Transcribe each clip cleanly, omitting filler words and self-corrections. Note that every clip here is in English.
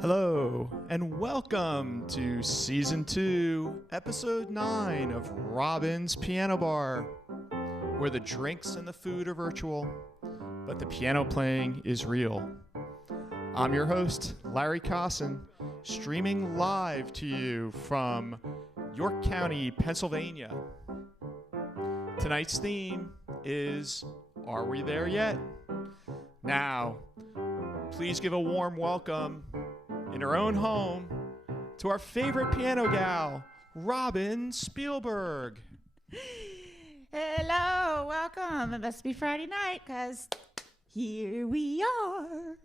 Hello, and welcome to Season 2, Episode 9 of Robin's Piano Bar, where the drinks and the food are virtual, but the piano playing is real. I'm your host, Larry Cosson, streaming live to you from York County, Pennsylvania. Tonight's theme is Are We There Yet? Now, please give a warm welcome in her own home to our favorite piano gal, Robin Spielberg. Hello, welcome. It must be Friday night because here we are.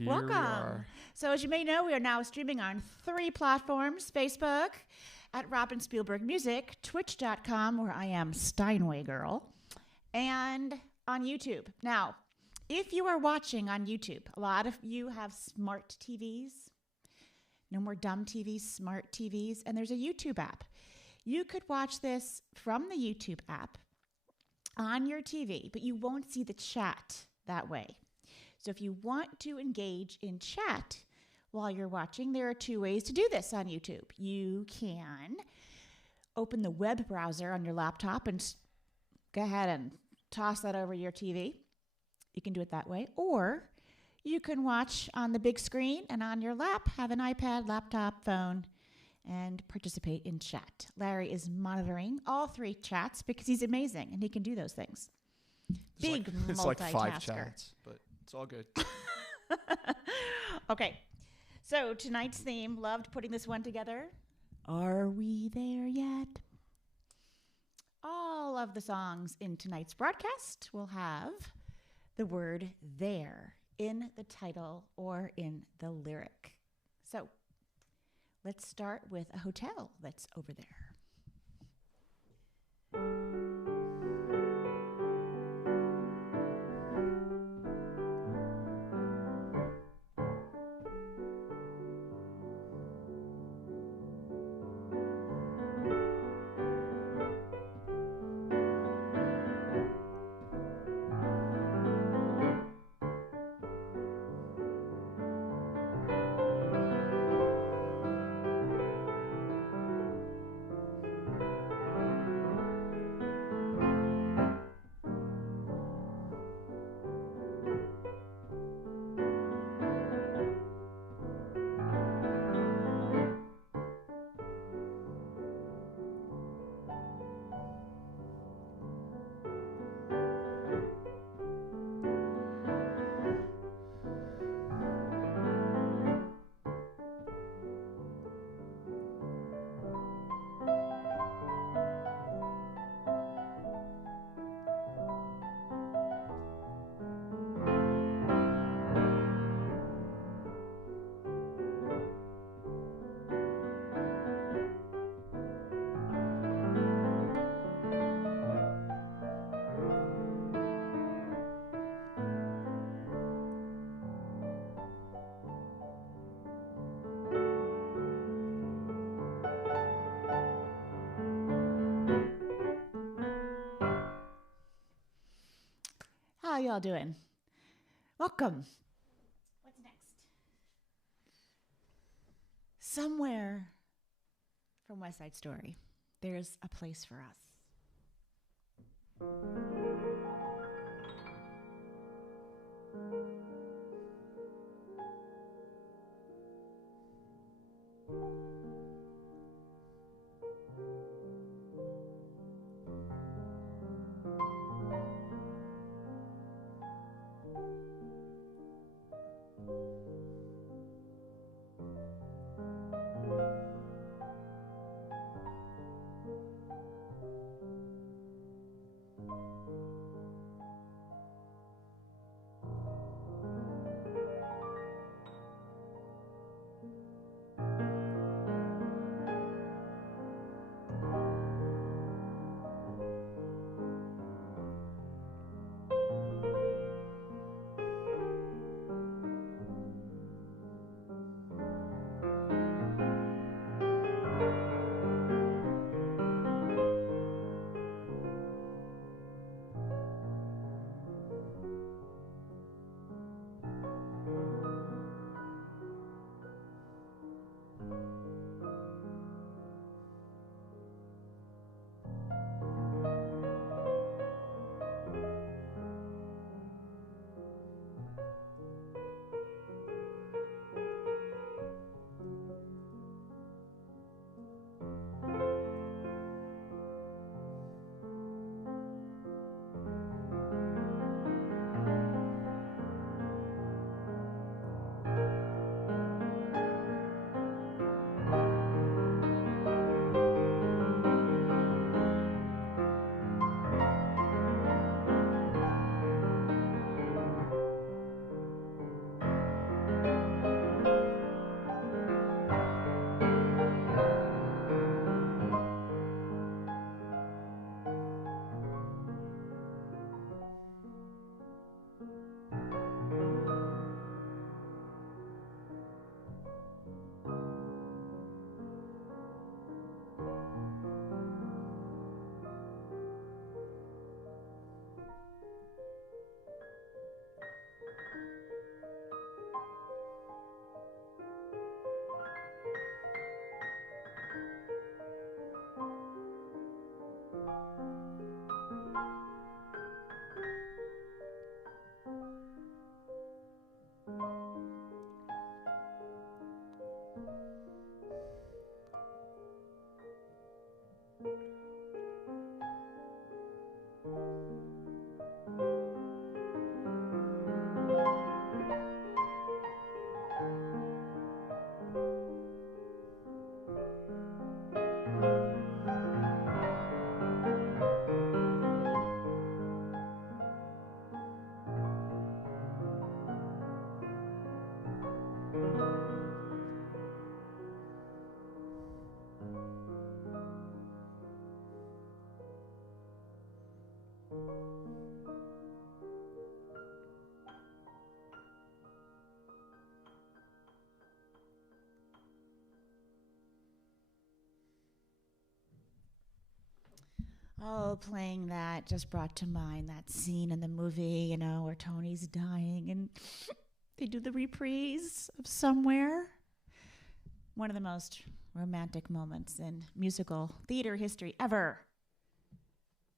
Welcome. So as you may know, we are now streaming on 3 platforms: Facebook at Robin Spielberg Music, Twitch.com, where I am Steinway Girl, and on YouTube. Now, if you are watching on YouTube, a lot of you have smart TVs. No more dumb TVs, smart TVs. And there's a YouTube app. You could watch this from the YouTube app on your TV, but you won't see the chat that way. So if you want to engage in chat while you're watching, there are 2 ways to do this on YouTube. You can open the web browser on your laptop and go ahead and toss that over your TV. You can do it that way. Or you can watch on the big screen and on your lap, have an iPad, laptop, phone, and participate in chat. Larry is monitoring all 3 chats because he's amazing and he can do those things. Big multitasker. It's like 5 chats, but it's all good. Okay. So tonight's theme, loved putting this one together. Are we there yet? All of the songs in tonight's broadcast will have the word there in the title or in the lyric. So let's start with a hotel that's over there. How y'all doing? Welcome. What's next? Somewhere from West Side Story, there's a place for us. Oh, playing that just brought to mind that scene in the movie, where Tony's dying and they do the reprise of Somewhere. One of the most romantic moments in musical theater history ever.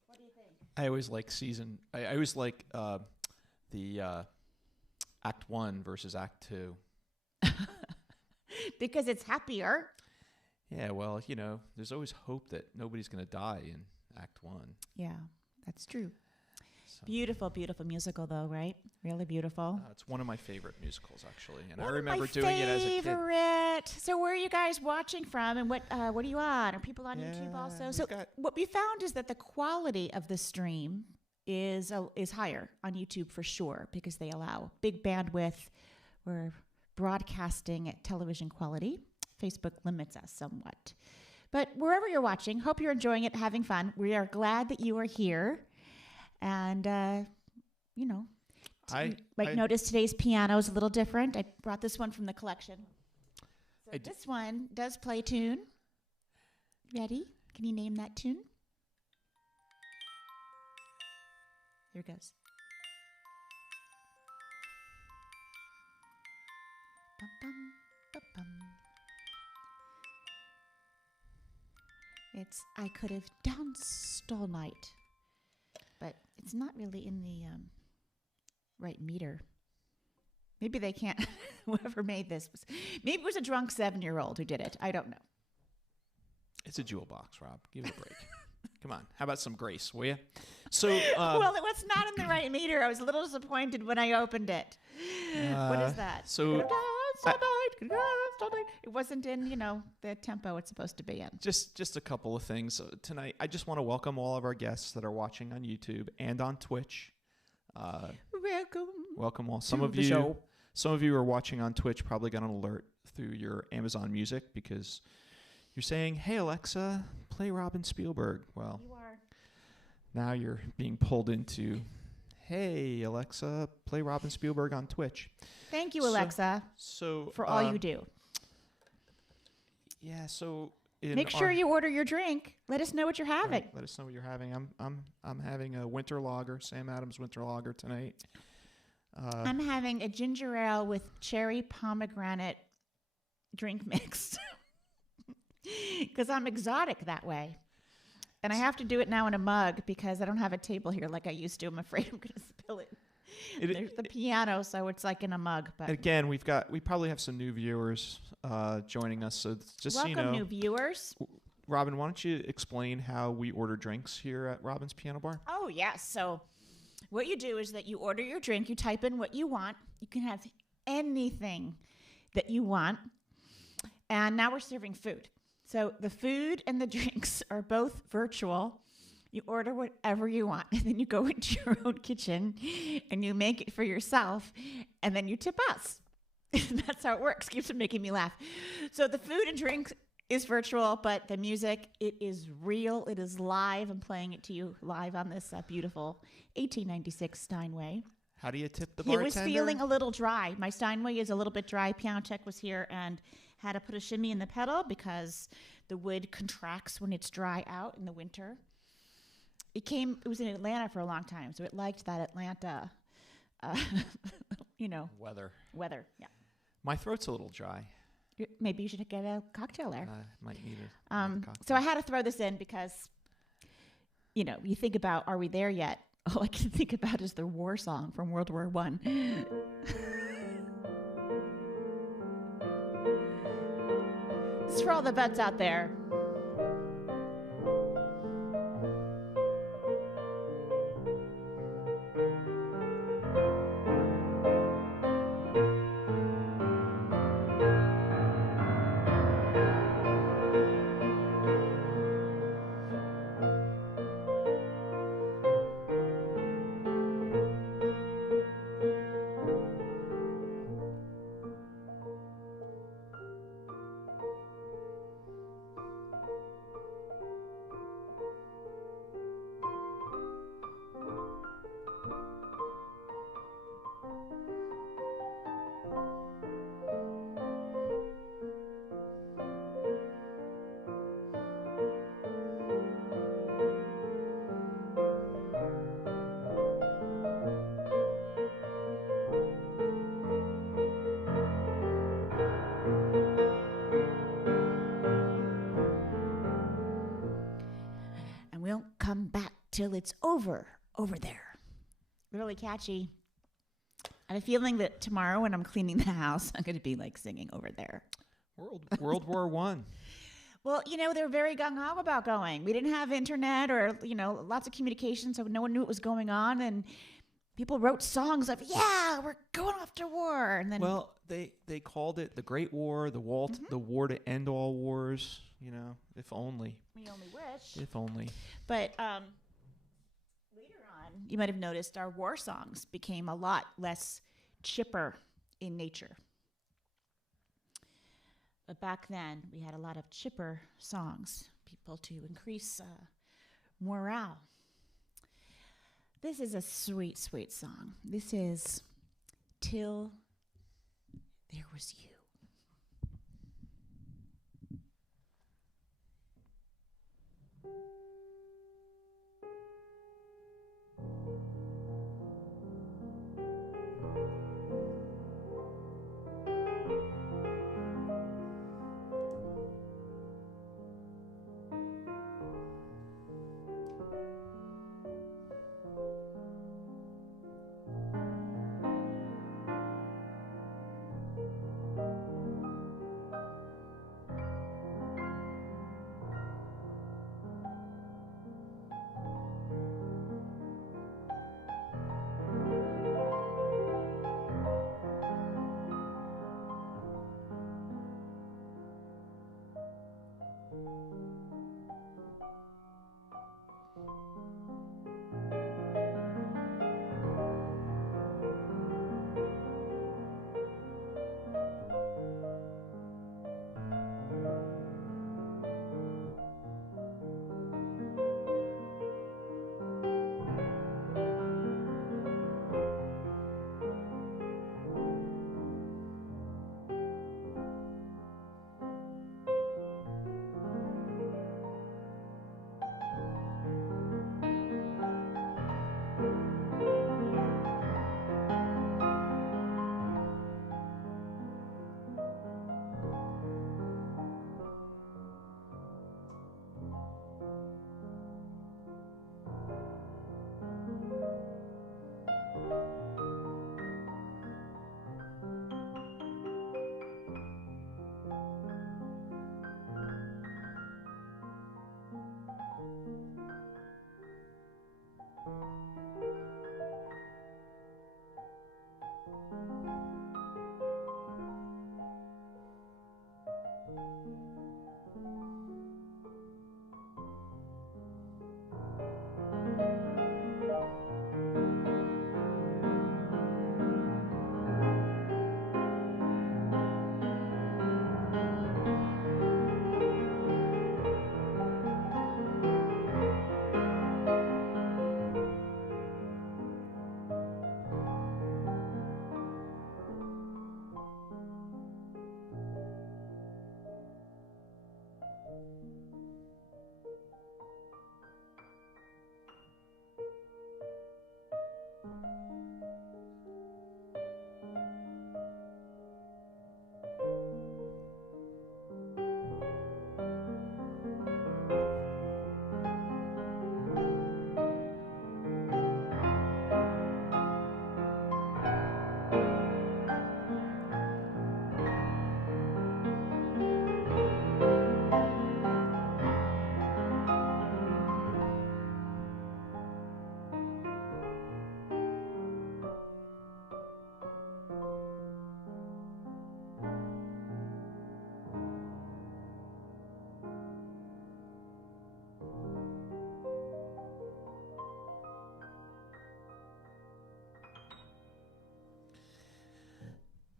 What do you think? I always like I always like the Act 1 versus Act 2. Because it's happier. Yeah, well, there's always hope that nobody's going to die in Act 1. Yeah, that's true. So, Beautiful, beautiful musical, though, right? Really beautiful. It's one of my favorite musicals, actually, and One I of remember my doing it as a kid. favorite. So, where are you guys watching from, and what are you on? Are people on YouTube also? So, what we found is that the quality of the stream is higher on YouTube for sure because they allow big bandwidth. We're broadcasting at television quality. Facebook limits us somewhat. But wherever you're watching, hope you're enjoying it, having fun. We are glad that you are here. And, you might notice today's piano is a little different. I brought this one from the collection. So this one does play tune. Ready? Can you name that tune? Here it goes. Bum, bum, bum, bum. It's I Could Have Danced All Night, but it's not really in the right meter. Maybe they can't, whoever made this, maybe it was a drunk 7-year-old who did it. I don't know. It's a jewel box, Rob. Give it a break. Come on. How about some grace, will you? So, well, it was not in the right meter. I was a little disappointed when I opened it. What is that? So, it wasn't in, the tempo it's supposed to be in. Just a couple of things. Tonight, I just want to welcome all of our guests that are watching on YouTube and on Twitch. Welcome all. Some of you are watching on Twitch probably got an alert through your Amazon Music because you're saying, "Hey Alexa, play Robin Spielberg." Well, you are. Now you're being pulled into, "Hey Alexa, play Robin Spielberg on Twitch." Thank you, Alexa, for all you do. Yeah. So make sure you order your drink. Let us know what you're having. Right, let us know what you're having. I'm having a winter lager, Sam Adams winter lager tonight. I'm having a ginger ale with cherry pomegranate drink mix because I'm exotic that way. And I have to do it now in a mug because I don't have a table here like I used to. I'm afraid I'm going to spill it. There's the piano, so it's like in a mug. But again, we probably have some new viewers joining us. So just welcome, so you know, new viewers. Robin, why don't you explain how we order drinks here at Robin's Piano Bar? Oh, yes. So what you do is that you order your drink. You type in what you want. You can have anything that you want. And now we're serving food. So the food and the drinks are both virtual. You order whatever you want, and then you go into your own kitchen and you make it for yourself, and then you tip us. That's how it works. Keeps on making me laugh. So the food and drink is virtual, but the music, it is real. It is live. I'm playing it to you live on this beautiful 1896 Steinway. How do you tip the bartender? It was feeling a little dry. My Steinway is a little bit dry. Piano Tech was here and had to put a shimmy in the pedal because the wood contracts when it's dry out in the winter. It was in Atlanta for a long time, so it liked that Atlanta, weather. Yeah. My throat's a little dry. Maybe you should get a cocktail there. Might need it. So I had to throw this in because, you think about, are we there yet? All I can think about is the war song from World War I. This is for all the vets out there. till it's over there. Really catchy. I have a feeling that tomorrow when I'm cleaning the house, I'm going to be like singing over there. World War I. Well, they're very gung-ho about going. We didn't have internet or, lots of communication, so no one knew what was going on. And people wrote songs of, yeah, we're going off to war. And then, well, they called it the Great War, the war to end all wars. If only. We only wish. If only. But later on, you might have noticed our war songs became a lot less chipper in nature. But back then, we had a lot of chipper songs, people to increase morale. This is a sweet, sweet song. This is Till There Was You.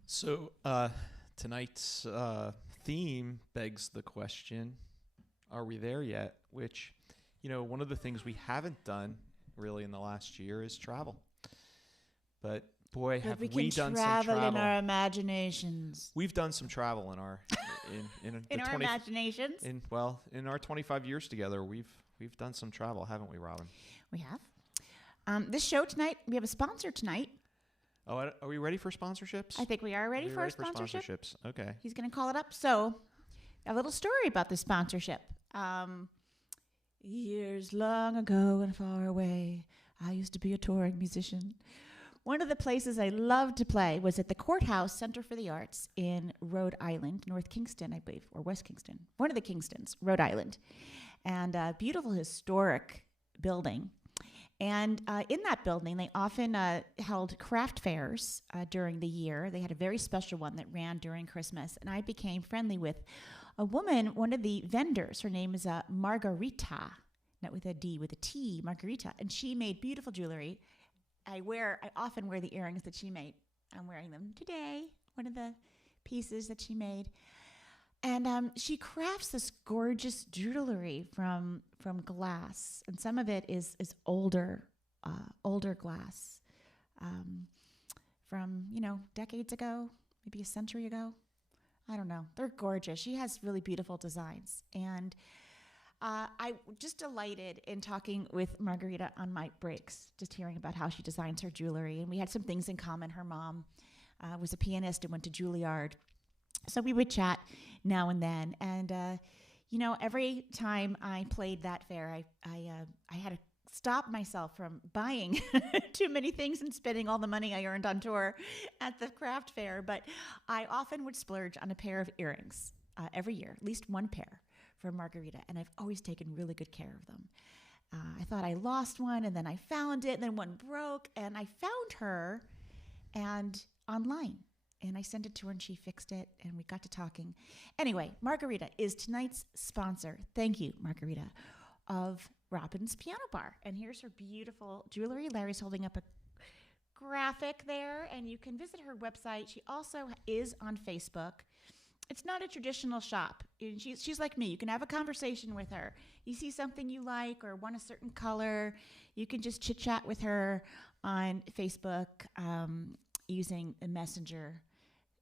So tonight's theme begs the question, are we there yet? Which, one of the things we haven't done really in the last year is travel. But boy, have we done some travel in our imaginations. We've done some travel in our in our imaginations. In our 25 years together, we've done some travel, haven't we, Robin? We have. This show tonight, we have a sponsor tonight. Oh, are we ready for sponsorships? I think we are ready for a sponsorship. Sponsorships. Okay. He's going to call it up. So, a little story about the sponsorship. Years long ago and far away, I used to be a touring musician. One of the places I loved to play was at the Courthouse Center for the Arts in Rhode Island, North Kingston, I believe, or West Kingston. One of the Kingstons, Rhode Island. And a beautiful historic building. And in that building, they often held craft fairs during the year. They had a very special one that ran during Christmas. And I became friendly with a woman, one of the vendors. Her name is Margarita, not with a D, with a T, Margarita. And she made beautiful jewelry. I often wear the earrings that she made. I'm wearing them today, one of the pieces that she made. And she crafts this gorgeous jewelry from glass, and some of it is older glass from decades ago, maybe a century ago. I don't know. They're gorgeous. She has really beautiful designs, and I just delighted in talking with Margarita on my breaks, just hearing about how she designs her jewelry, and we had some things in common. Her mom was a pianist and went to Juilliard. So we would chat now and then, and every time I played that fair, I had to stop myself from buying too many things and spending all the money I earned on tour at the craft fair. But I often would splurge on a pair of earrings every year, at least one pair for Margarita, and I've always taken really good care of them. I thought I lost one, and then I found it, and then one broke, and I found her and online. And I sent it to her, and she fixed it, and we got to talking. Anyway, Margarita is tonight's sponsor. Thank you, Margarita, of Robin's Piano Bar. And here's her beautiful jewelry. Larry's holding up a graphic there, and you can visit her website. She also is on Facebook. It's not a traditional shop. She's like me. You can have a conversation with her. You see something you like or want a certain color, you can just chit-chat with her on Facebook using a messenger.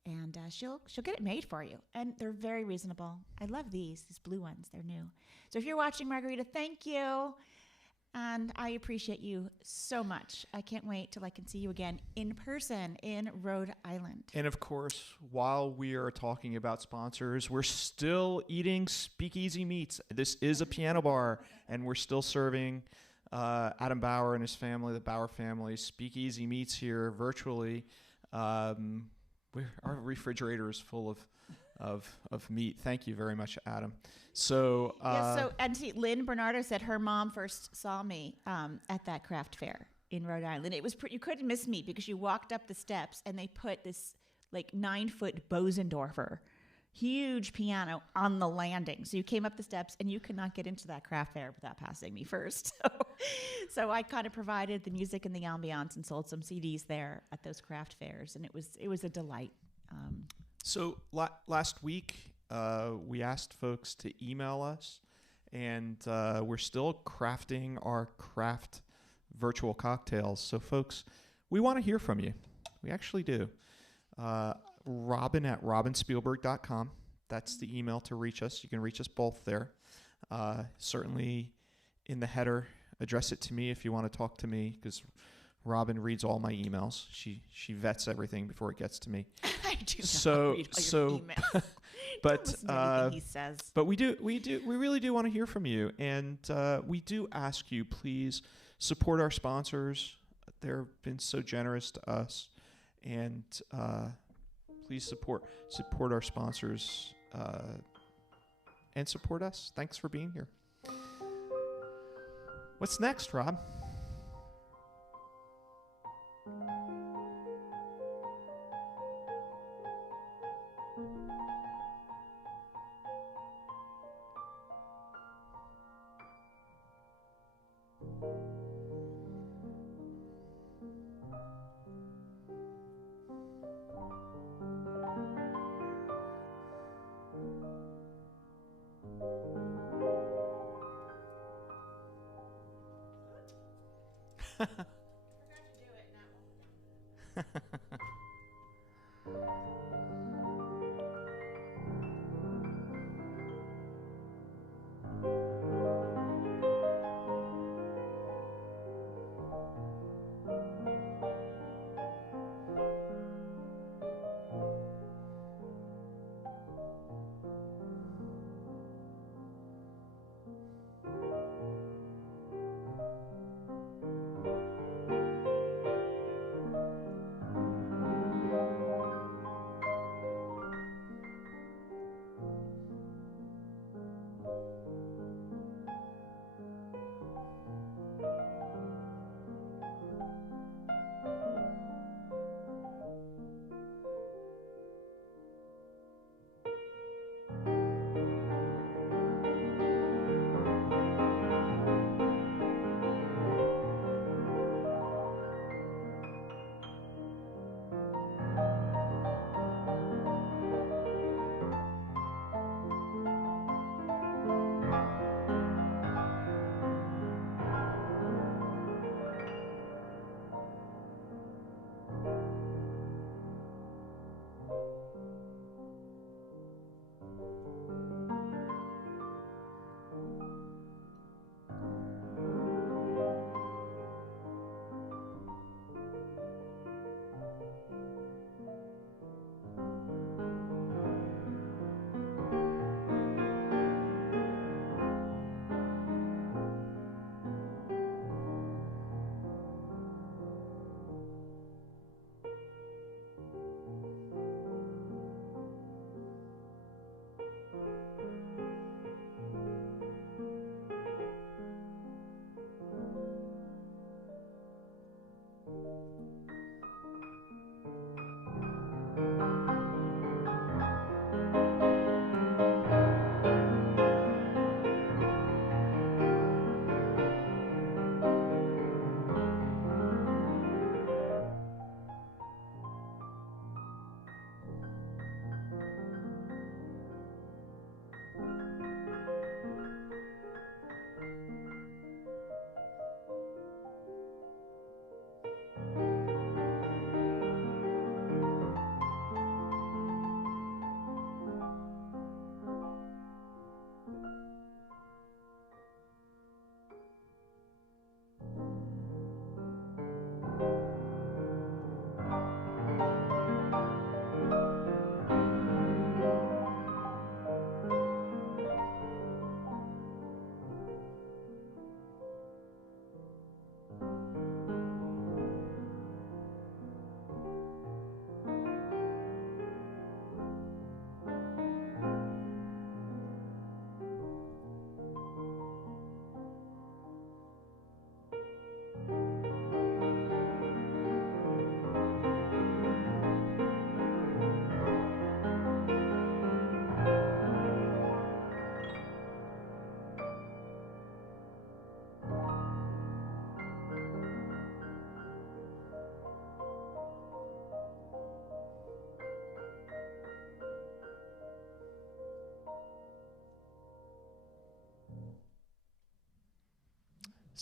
And she'll get it made for you. And they're very reasonable. I love these blue ones. They're new. So if you're watching, Margarita, thank you. And I appreciate you so much. I can't wait till I can see you again in person in Rhode Island. And of course, while we are talking about sponsors, we're still eating Speakeasy Meats. This is a piano bar, and we're still serving Adam Bauer and his family, the Bauer family, Speakeasy Meats here virtually. Our refrigerator is full of meat. Thank you very much, Adam. So and see, Lynn Bernardo said her mom first saw me at that craft fair in Rhode Island. It was you couldn't miss me because you walked up the steps and they put this 9-foot Bosendorfer, huge piano on the landing. So you came up the steps and you could not get into that craft fair without passing me first. So I kind of provided the music and the ambiance and sold some CDs there at those craft fairs, and it was a delight. So last week we asked folks to email us, and we're still crafting our craft virtual cocktails. So folks, we want to hear from you. We actually do. Robin@robinspielberg.com. That's the email to reach us. You can reach us both there. Certainly in the header, address it to me if you want to talk to me, because Robin reads all my emails. She vets everything before it gets to me. I do not read all your emails. But Don't listen to anything he says. But we really do want to hear from you, and we do ask you, please support our sponsors. They've been so generous to us, and please support our sponsors and support us. Thanks for being here. What's next, Rob?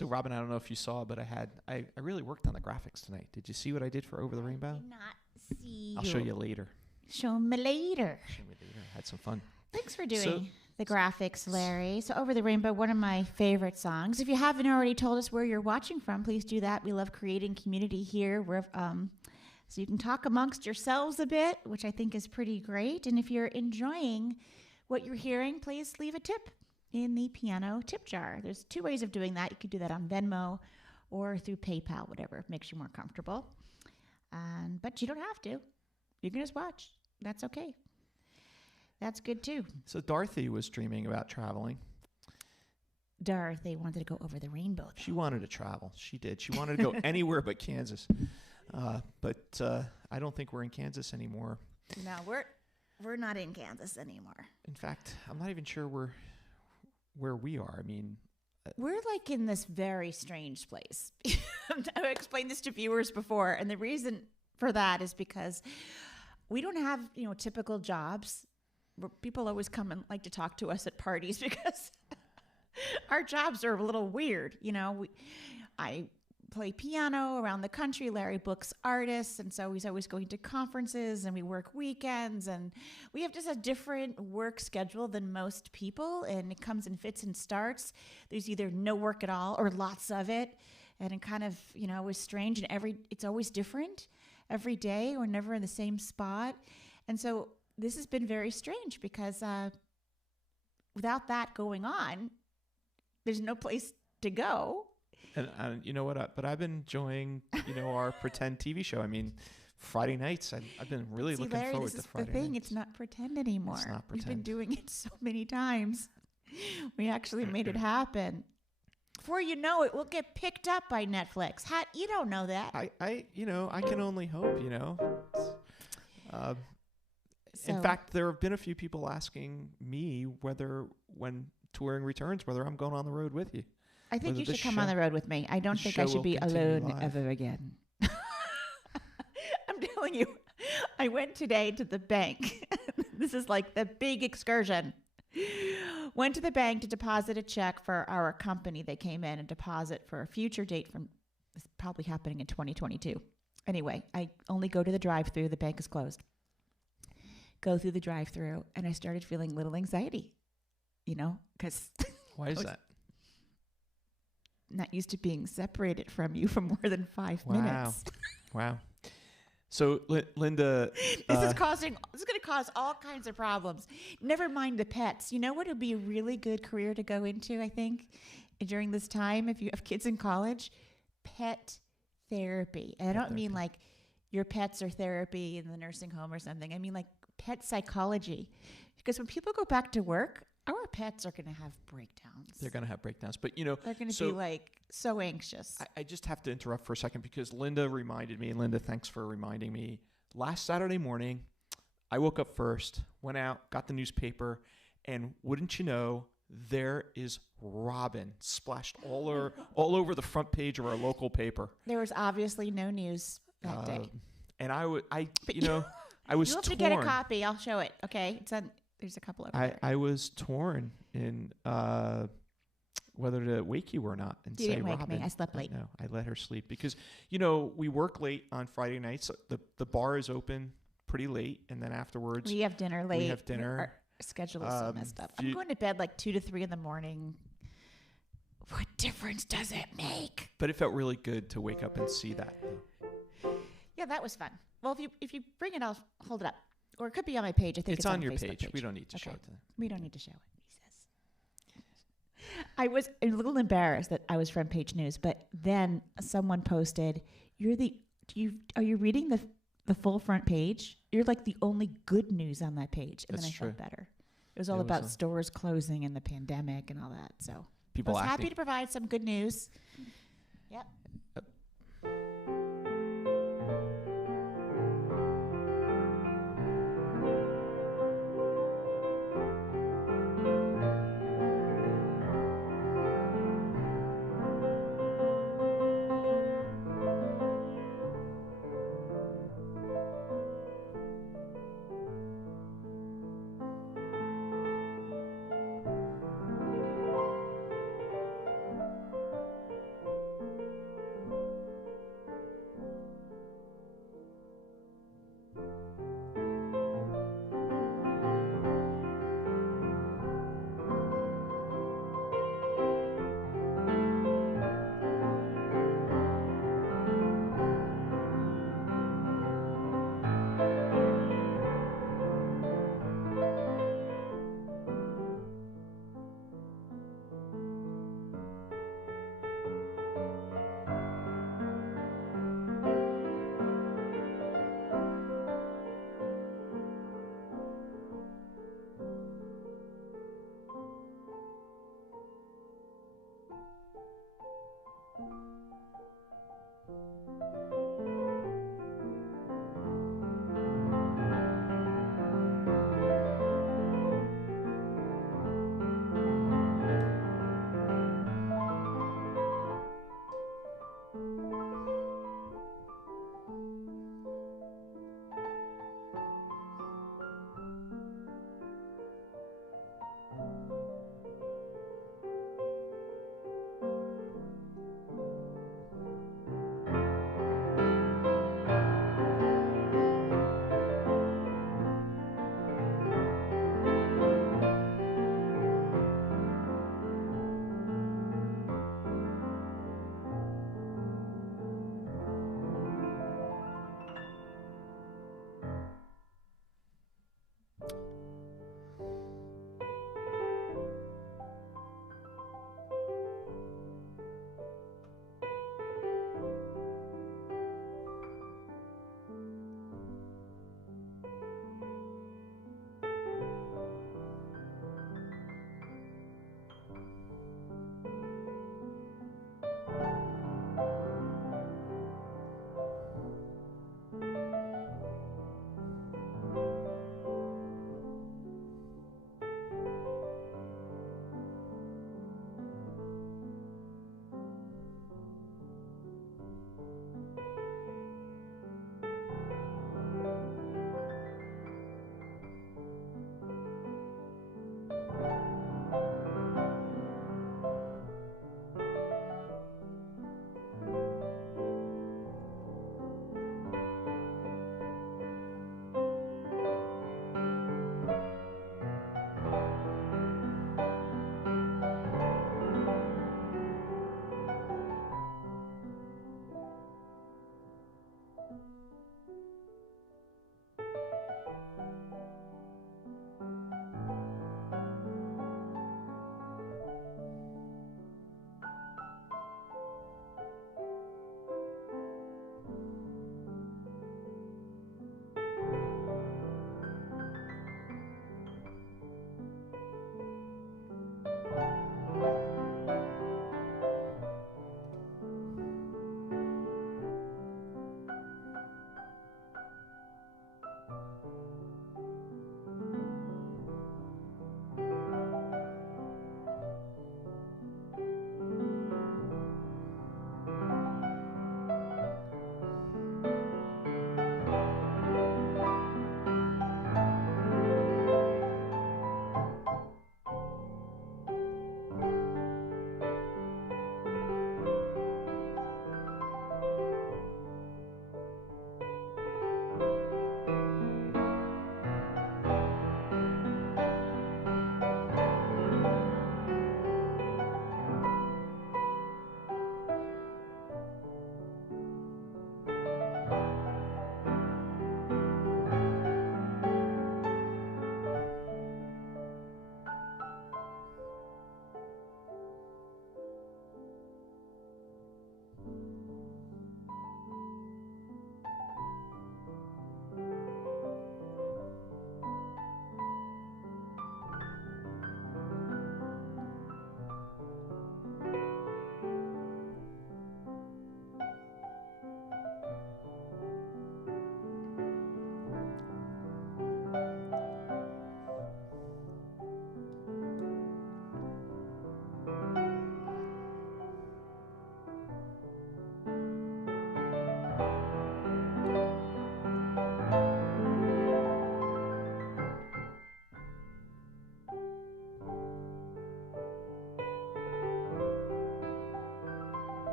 So, Robin, I don't know if you saw, but I really worked on the graphics tonight. Did you see what I did for Over the Rainbow? I did not see. I'll show you later. Show me later. Had some fun. Thanks for doing the graphics, Larry. So Over the Rainbow, one of my favorite songs. If you haven't already told us where you're watching from, please do that. We love creating community here. So you can talk amongst yourselves a bit, which I think is pretty great. And if you're enjoying what you're hearing, please leave a tip in the piano tip jar. There's 2 ways of doing that. You could do that on Venmo or through PayPal, whatever makes you more comfortable. But you don't have to. You can just watch. That's okay. That's good too. So Dorothy was dreaming about traveling. Dorothy wanted to go over the rainbow, though. She wanted to travel. She did. She wanted to go anywhere but Kansas. But I don't think we're in Kansas anymore. No, we're not in Kansas anymore. In fact, I'm not even sure where we are. I mean, we're like in this very strange place. I've explained this to viewers before, and the reason for that is because we don't have, typical jobs. People always come and like to talk to us at parties because our jobs are a little weird. I play piano around the country. Larry books artists, and so he's always going to conferences, and we work weekends, and we have just a different work schedule than most people, and it comes in fits and starts. There's either no work at all or lots of it, and it kind of, is strange, and it's always different every day. We're never in the same spot, and so this has been very strange because without that going on, there's no place to go. And you know what? But I've been enjoying, our pretend TV show. I mean, Friday nights. I've been really looking Larry, forward to Friday nights. The thing, it's not pretend anymore. It's not pretend. We've been doing it so many times. We actually made it happen. Before you know it, we'll get picked up by Netflix. You don't know that. I can only hope. In fact, there have been a few people asking me whether, when touring returns, whether I'm going on the road with you. I think you should come on the road with me. I don't think I should be alone ever again. I'm telling you, I went today to the bank. This is like the big excursion. Went to the bank to deposit a check for our company. They came in and deposit for a future date it's probably happening in 2022. Anyway, I only go to the drive-thru. The bank is closed. Go through the drive-thru, and I started feeling a little anxiety, because... Why is that? Not used to being separated from you for more than 5 minutes. Wow. So, Linda... This is going to cause all kinds of problems. Never mind the pets. You know what would be a really good career to go into, I think, during this time, if you have kids in college? Pet therapy. And I don't mean like your pets are therapy in the nursing home or something. I mean like pet psychology. Because when people go back to work, our pets are going to have breakdowns. They're going to have breakdowns. But, they're going to be like so anxious. I just have to interrupt for a second because Linda reminded me. Linda, thanks for reminding me. Last Saturday morning, I woke up first, went out, got the newspaper, and wouldn't you know, there is Robin splashed all over the front page of our local paper. There was obviously no news that day. And I was You'll have to torn. get a copy. I'll show it. Okay, there's a couple over there. I was torn in whether to wake you or not and you say, didn't wake Robin. me. I slept late. No, I let her sleep because we work late on Friday nights. The bar is open pretty late, and then afterwards we have dinner late. We have dinner. Our schedule is so messed up. I'm going to bed like 2 to 3 in the morning. What difference does it make? But it felt really good to wake up and see that. Yeah, that was fun. Well, if you bring it, I'll hold it up. Or it could be on my page. I think it's on your Facebook page. We don't need to show it to them. We don't need to show it, he says. I was a little embarrassed that I was front page news, but then someone posted, are you reading the full front page? You're like the only good news on that page. And That's then I true. felt better. It was all about stores closing and the pandemic and all that. So people I was acting. happy to provide some good news. Yep.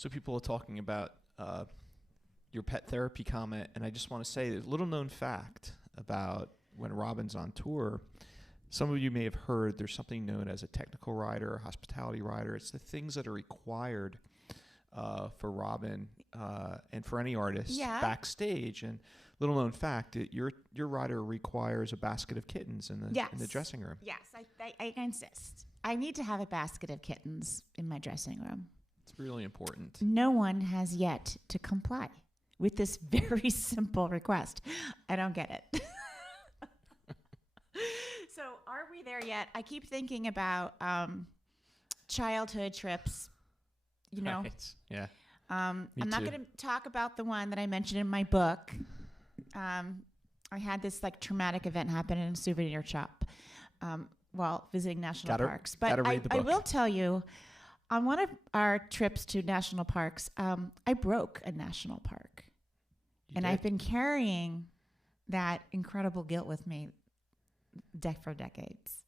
So people are talking about your pet therapy comment, and I just want to say a little known fact about when Robin's on tour. Some of you may have heard there's something known as a technical rider, a hospitality rider. It's the things that are required for Robin and for any artist backstage. And little known fact, your rider requires a basket of kittens in the dressing room. Yes, I insist. I need to have a basket of kittens in my dressing room. It's really important. No one has yet to comply with this very simple request. I don't get it. So are we there yet? I keep thinking about childhood trips, you know. Right. Yeah. I'm Me not too. going to talk about the one that I mentioned in my book. I had this like traumatic event happen in a souvenir shop while visiting national parks. But gotta read the I book. will tell you, on one of our trips to national parks, I broke a national park. You I've did. been carrying that incredible guilt with me for decades.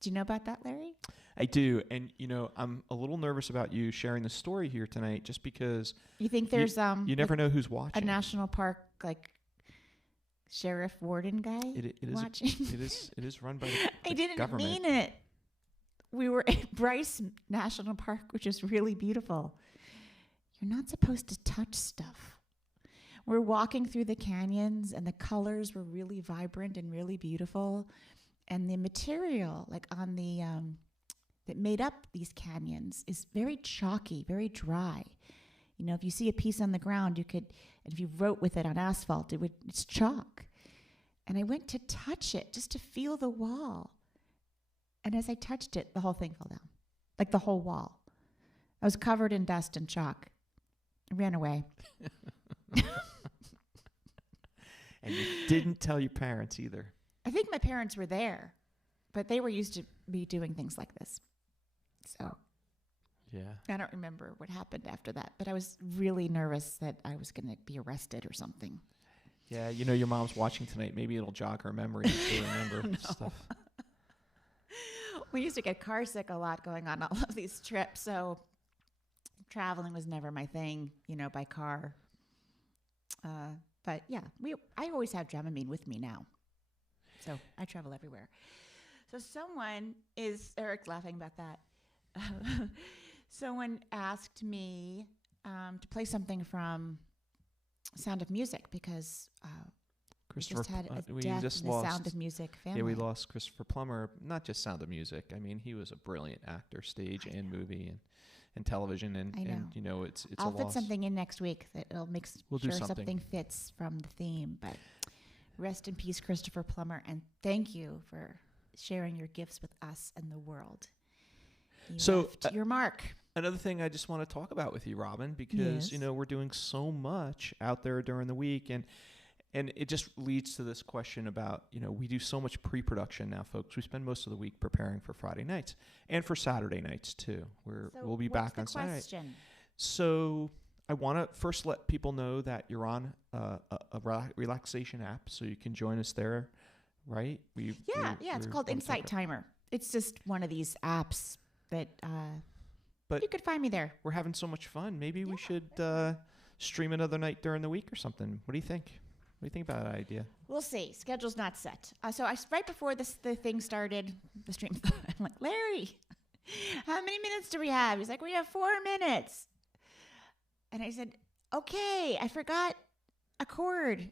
Do you know about that, Larry? I do. And, I'm a little nervous about you sharing the story here tonight just because You think there's you never know who's a watching. national park like sheriff warden guy It is watching? it is run by the I didn't government. mean it. We were at Bryce National Park, which is really beautiful. You're not supposed to touch stuff. We're walking through the canyons, and the colors were really vibrant and really beautiful. And the material, like on the that made up these canyons, is very chalky, very dry. You know, if you see a piece on the ground, and if you wrote with it on asphalt, it's chalk. And I went to touch it just to feel the wall. And as I touched it, the whole thing fell down, like the whole wall. I was covered in dust and chalk. I ran away. And you didn't tell your parents either. I think my parents were there, but they were used to me doing things like this. So Yeah. I don't remember what happened after that, but I was really nervous that I was going to be arrested or something. Yeah, your mom's watching tonight. Maybe it'll jog her memory to remember stuff. We used to get car sick a lot going on all of these trips, so traveling was never my thing, by car. But yeah, I always have Dramamine with me now, so I travel everywhere. So Eric's laughing about that. Someone asked me to play something from Sound of Music because we just had a death in the Sound of Music family. Yeah, we lost Christopher Plummer. Not just Sound of Music. I mean, he was a brilliant actor, stage and movie and television. And it's I'll a loss. fit something in next week that'll make We'll sure do something. something fits from the theme. But rest in peace, Christopher Plummer, and thank you for sharing your gifts with us and the world. You left your mark. Another thing I just want to talk about with you, Robin, because Yes. we're doing so much out there during the week, and it just leads to this question about we do so much pre-production now, folks. We spend most of the week preparing for Friday nights and for Saturday nights too. We'll be back on Saturday. Question? So I want to first let people know that you're on a relaxation app, so you can join us there, right? It's called Insight Timer. It's just one of these apps that But you could find me there. we're having so much fun. Maybe we should stream another night during the week or something. What do you think? What do you think about that idea? We'll see. Schedule's not set. So right before the thing started, the stream, I'm like, Larry, how many minutes do we have? He's like, we have 4 minutes. And I said, okay, I forgot a chord.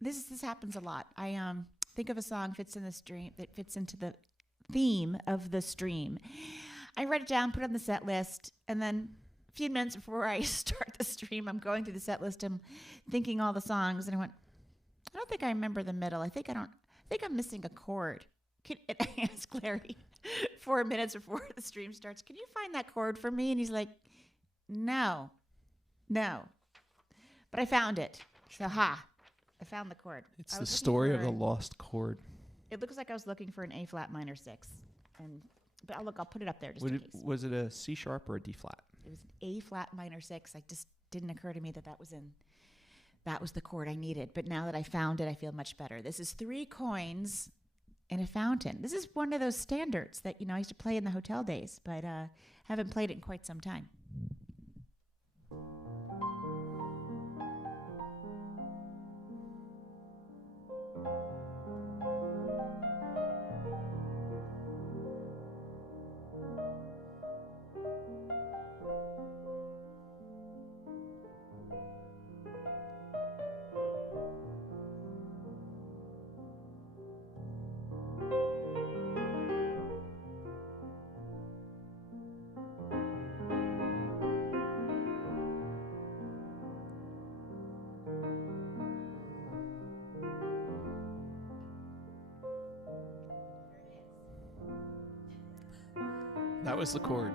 This happens a lot. I think of a song fits in the stream that fits into the theme of the stream. I write it down, put it on the set list, and then a few minutes before I start the stream, I'm going through the set list. I'm thinking all the songs, and I went, I don't think I remember the middle. I think I'm missing a chord. And I asked Larry 4 minutes before the stream starts, can you find that chord for me? And he's like, no. But I found it. So, I found the chord. It's the story of the lost chord. It looks like I was looking for an A flat minor 6. But I'll put it up there just in case. Was it a C sharp or a D flat? It was an A flat minor 6. I just didn't occur to me that was the chord I needed. But now that I found it, I feel much better. This is 3 coins in a fountain. This is one of those standards that I used to play in the hotel days, but haven't played it in quite some time. That was the chord.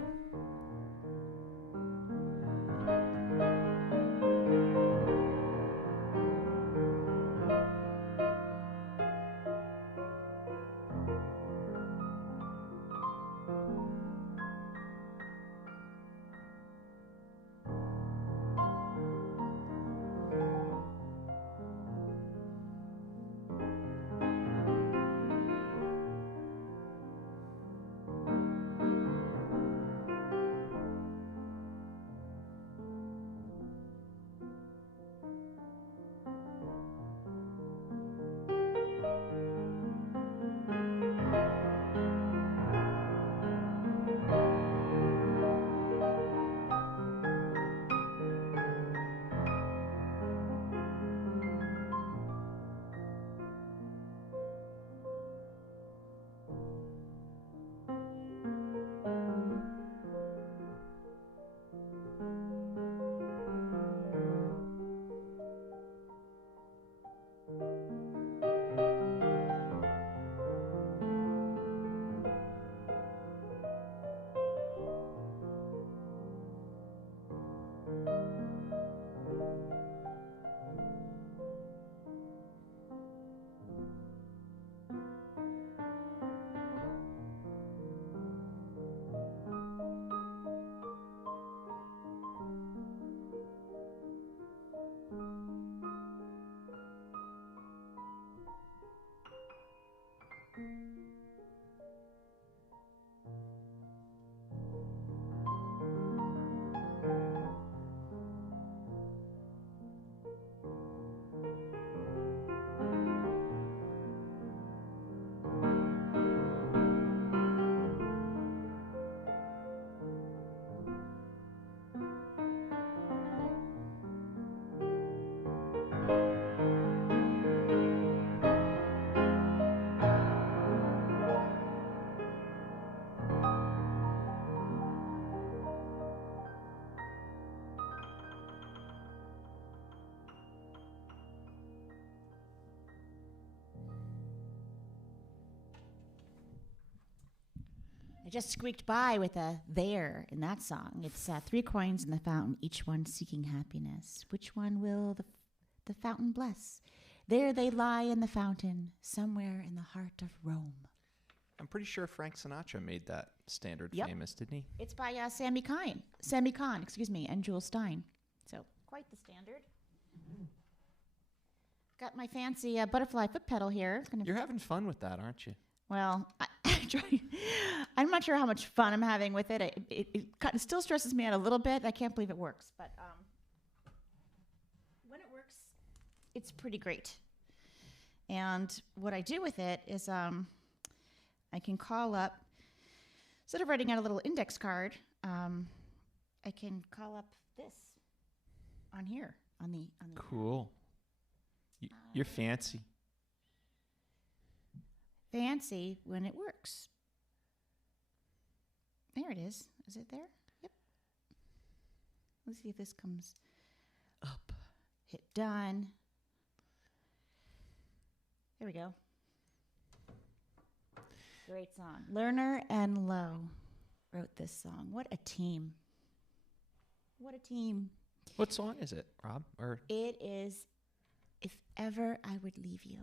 Just squeaked by with a there in that song. It's 3 coins in the fountain, each one seeking happiness. Which one will the fountain bless? There they lie in the fountain, somewhere in the heart of Rome. I'm pretty sure Frank Sinatra made that standard famous, didn't he? It's by Sammy Kahn, and Jules Stein. So quite the standard. Got my fancy butterfly foot pedal here. You're having fun with that, aren't you? Well, I'm not sure how much fun I'm having with it. It still stresses me out a little bit. I can't believe it works. But when it works, it's pretty great. And what I do with it is I can call up, instead of writing out a little index card, I can call up this on here. On the Cool. You're fancy. Fancy when it works. There it is. Is it there? Yep. Let's see if this comes up. Hit done. There we go. Great song. Lerner and Lowe wrote this song. What a team. What a team. What song is it, Rob? It is If Ever I Would Leave You.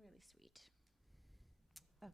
Really sweet. Okay.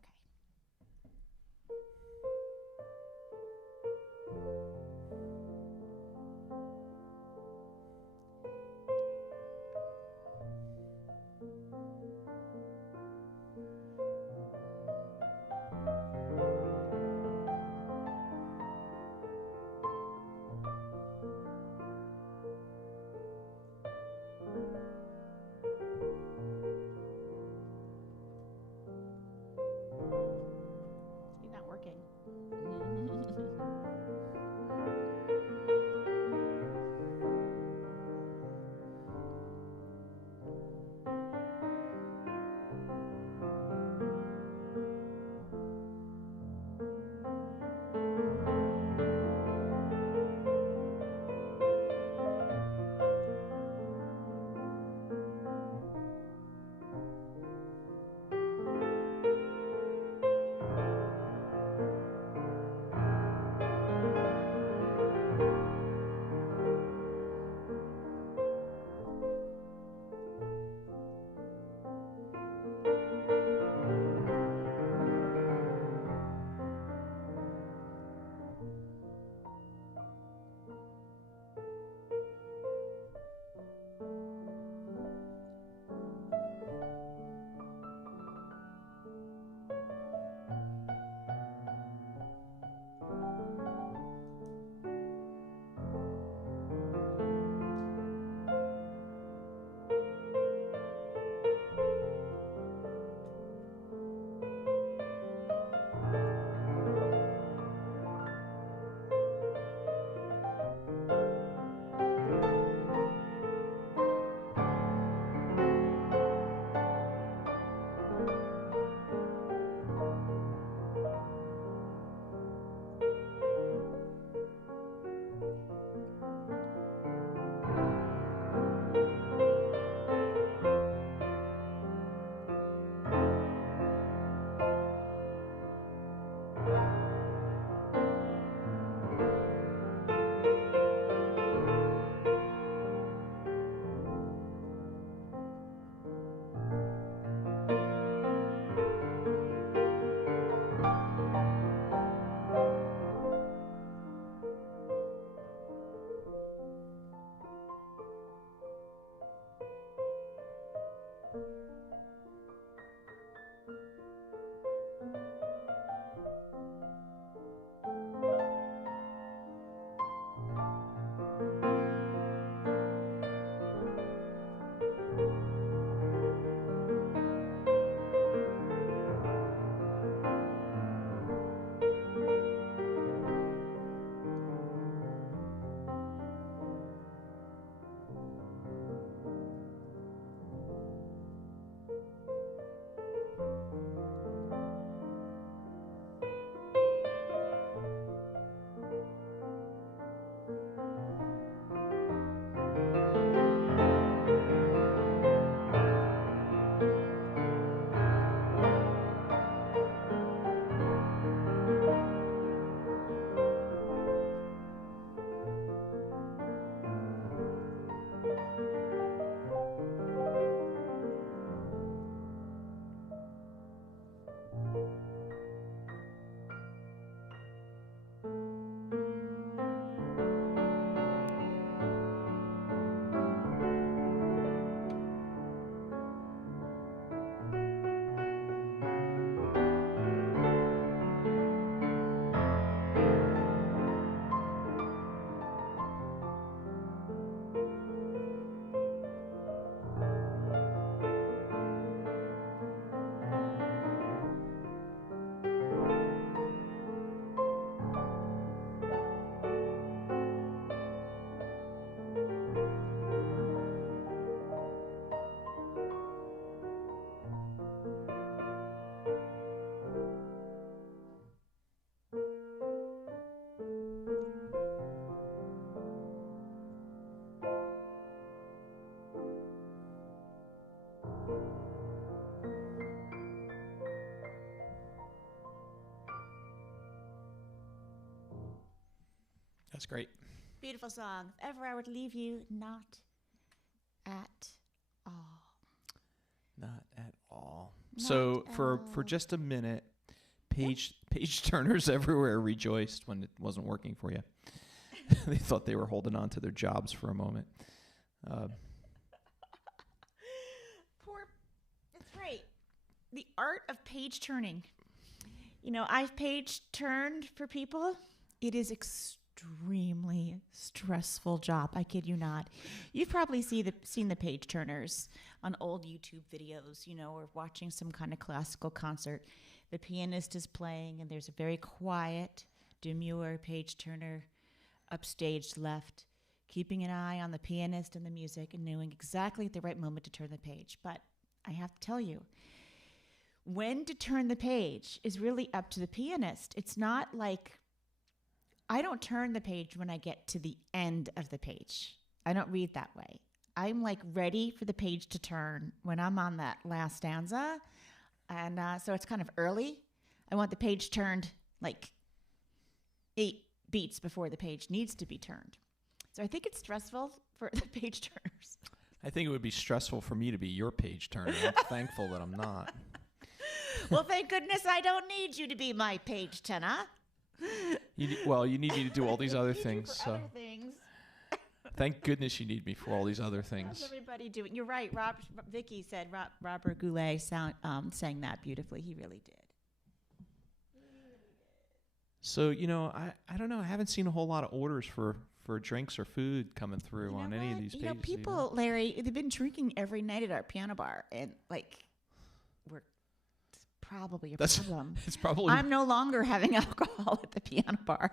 That's great. Beautiful song. If ever I would leave you, not at all. Not at all. Not So at for all. just a minute, page turners everywhere rejoiced when it wasn't working for you. They thought they were holding on to their jobs for a moment. That's right. The art of page turning. You know, I've page turned for people. It is extremely stressful job. I kid you not. You've probably seen the page turners on old YouTube videos, you know, or watching some kind of classical concert. The pianist is playing, and there's a very quiet, demure page turner upstage left, keeping an eye on the pianist and the music and knowing exactly at the right moment to turn the page. But I have to tell you, when to turn the page is really up to the pianist. It's not like I don't turn the page when I get to the end of the page. I don't read that way. I'm like ready for the page to turn when I'm on that last stanza. And so it's kind of early. I want the page turned like 8 beats before the page needs to be turned. So I think it's stressful for the page turners. I think it would be stressful for me to be your page turner. I'm thankful that I'm not. Well, thank goodness I don't need you to be my page turner. You need me to do all these other things. For So other things. thank goodness you need me for all these other How's things. everybody doing? You're right. Vicky said Robert Goulet sang that beautifully. He really did. So, I don't know. I haven't seen a whole lot of orders for drinks or food coming through You know on any of what? these You pages. know, people, Larry, they've been drinking every night at our piano bar, and it's probably a problem. It's probably I'm no longer having alcohol at the piano bar.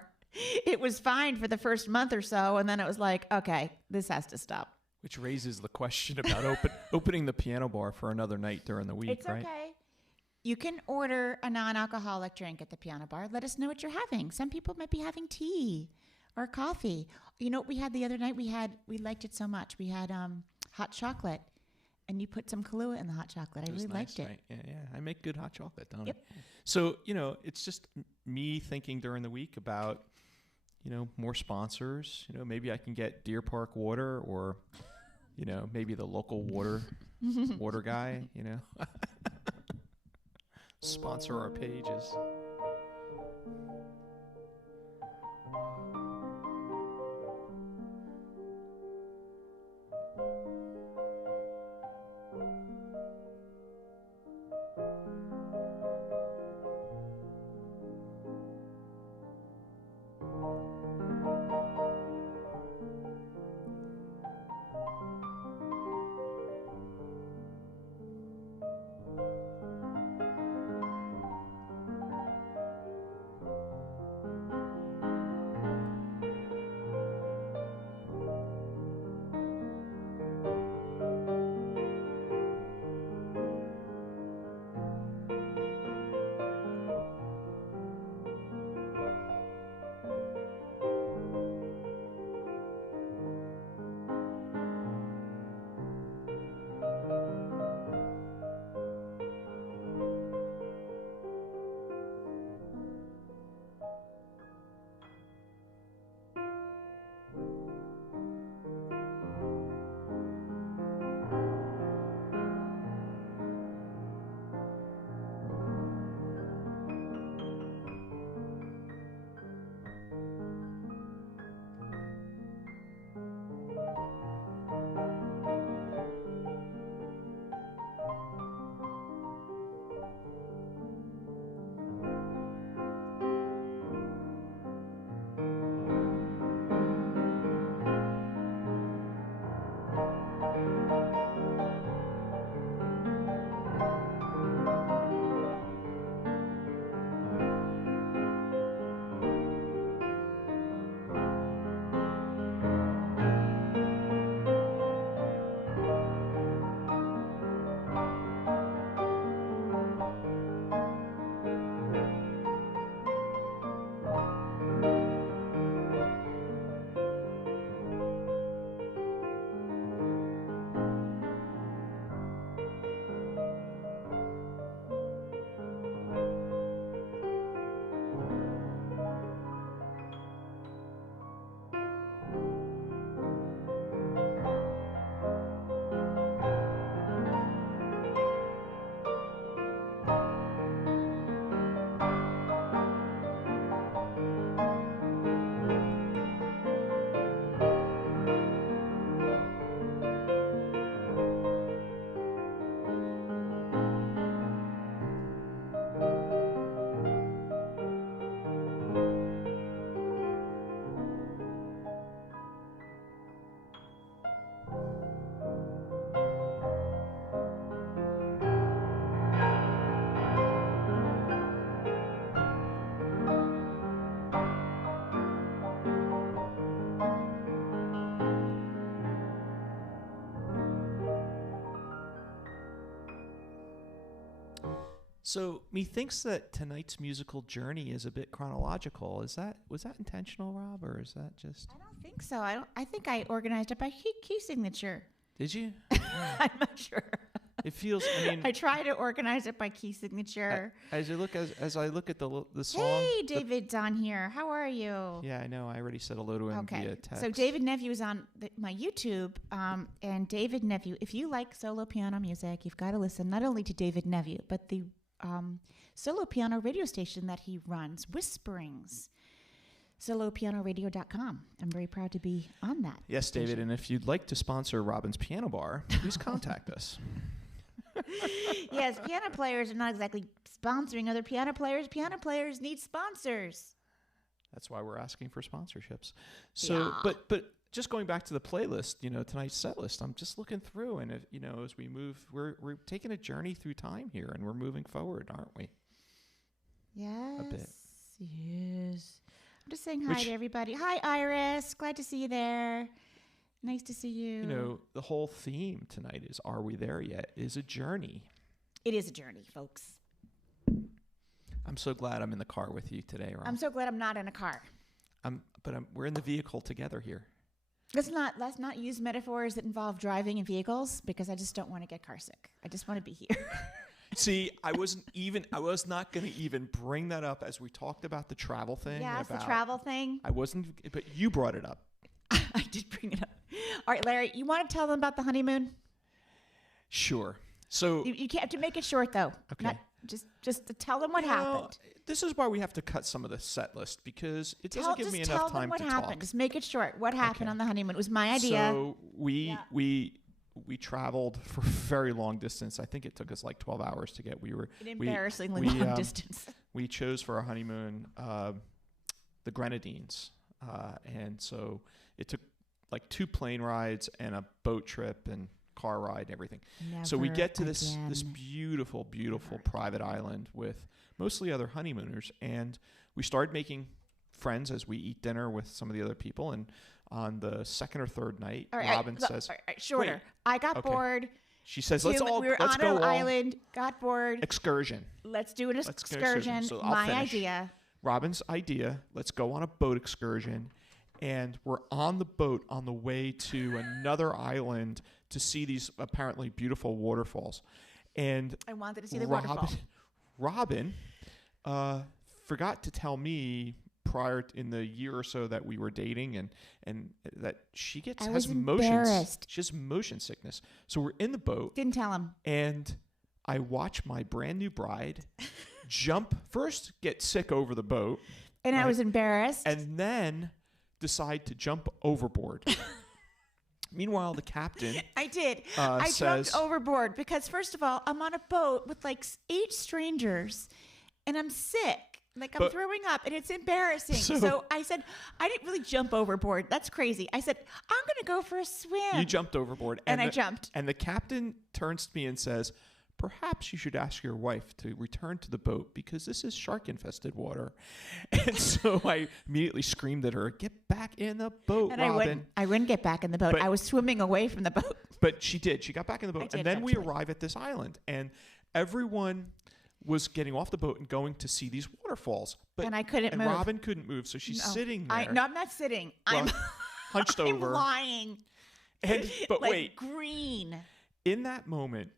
It was fine for the first month or so, and then it was like, okay, this has to stop. which raises the question about opening the piano bar for another night during the week, It's right? okay. You can order a non-alcoholic drink at the piano bar. Let us know what you're having. Some people might be having tea or coffee. You know what we had the other night? We liked it so much. We had hot chocolate, and you put some Kahlua in the hot chocolate. I was really nice, liked it. right? Yeah. I make good hot chocolate, don't Yep. I? So, it's just me thinking during the week about, more sponsors. Maybe I can get Deer Park Water or, maybe the local water guy, sponsor our pages. So methinks that tonight's musical journey is a bit chronological. Was that intentional, Rob, or is that just? I don't think so. I think I organized it by key signature. Did you? I'm not sure. It feels. I mean, I try to organize it by key signature. As I look at the song. Hey, David's on here. How are you? Yeah, I know. I already said hello to him via text. So David Nephew is on my YouTube, and David Nephew. If you like solo piano music, you've got to listen not only to David Nephew, but the solo piano radio station that he runs, Whisperings. solopianoradio.com. I'm very proud to be on that. Yes, David, and if you'd like to sponsor Robin's Piano Bar, please contact us. Yes, piano players are not exactly sponsoring other piano players. Piano players need sponsors. That's why we're asking for sponsorships. So, but just going back to the playlist, tonight's set list, I'm just looking through, and as we move, we're taking a journey through time here, and we're moving forward, aren't we? Yes. A bit. Yes. I'm just saying hi to everybody. Hi, Iris. Glad to see you there. Nice to see you. The whole theme tonight is "Are We There Yet?" is a journey. It is a journey, folks. I'm so glad I'm in the car with you today, Rob. I'm so glad I'm not in a car. We're in the vehicle together here. Let's not use metaphors that involve driving in vehicles because I just don't want to get car sick. I just want to be here. See, I was not going to even bring that up as we talked about the travel thing. Yes, the travel thing. I wasn't, but you brought it up. I did bring it up. All right, Larry, you want to tell them about the honeymoon? Sure. So you have to make it short, though. Okay. Just to tell them what happened. This is why we have to cut some of the set list because it doesn't give me enough time to talk. Tell them what happened. Just make it short. What happened on the honeymoon? It was my idea. So we traveled for very long distance. I think it took us like 12 hours to get. An embarrassingly long distance. We chose for our honeymoon the Grenadines, and so it took like 2 plane rides and a boat trip and car ride and everything. So we get to this beautiful private island with mostly other honeymooners, and we started making friends as we eat dinner with some of the other people. And on the second or third night, Robin says, shorter. Wait, I got bored. She says, we were on an island, got bored. Excursion. Let's do an excursion. So my idea. Robin's idea. Let's go on a boat excursion. And we're on the boat on the way to another island to see these apparently beautiful waterfalls. And I wanted to see the waterfall. Robin forgot to tell me prior in the year or so that we were dating and that she has motion sickness. So we're in the boat. Didn't tell him. And I watch my brand new bride get sick over the boat. And I was embarrassed. And then decide to jump overboard. Meanwhile, the captain I jumped overboard because, first of all, I'm on a boat with like 8 strangers and I'm sick. Like I'm throwing up and it's embarrassing. So I said, I didn't really jump overboard. That's crazy. I said, I'm going to go for a swim. You jumped overboard. And I jumped. And the captain turns to me and says, perhaps you should ask your wife to return to the boat because this is shark-infested water. And so I immediately screamed at her, get back in the boat, and Robin. I wouldn't get back in the boat. I was swimming away from the boat. But she did. She got back in the boat. And then we arrive at this island. And everyone was getting off the boat and going to see these waterfalls. And I couldn't move. And Robin couldn't move. So she's sitting there. No, I'm not sitting. I'm hunched over. I'm lying. But like wait. Green. In that moment,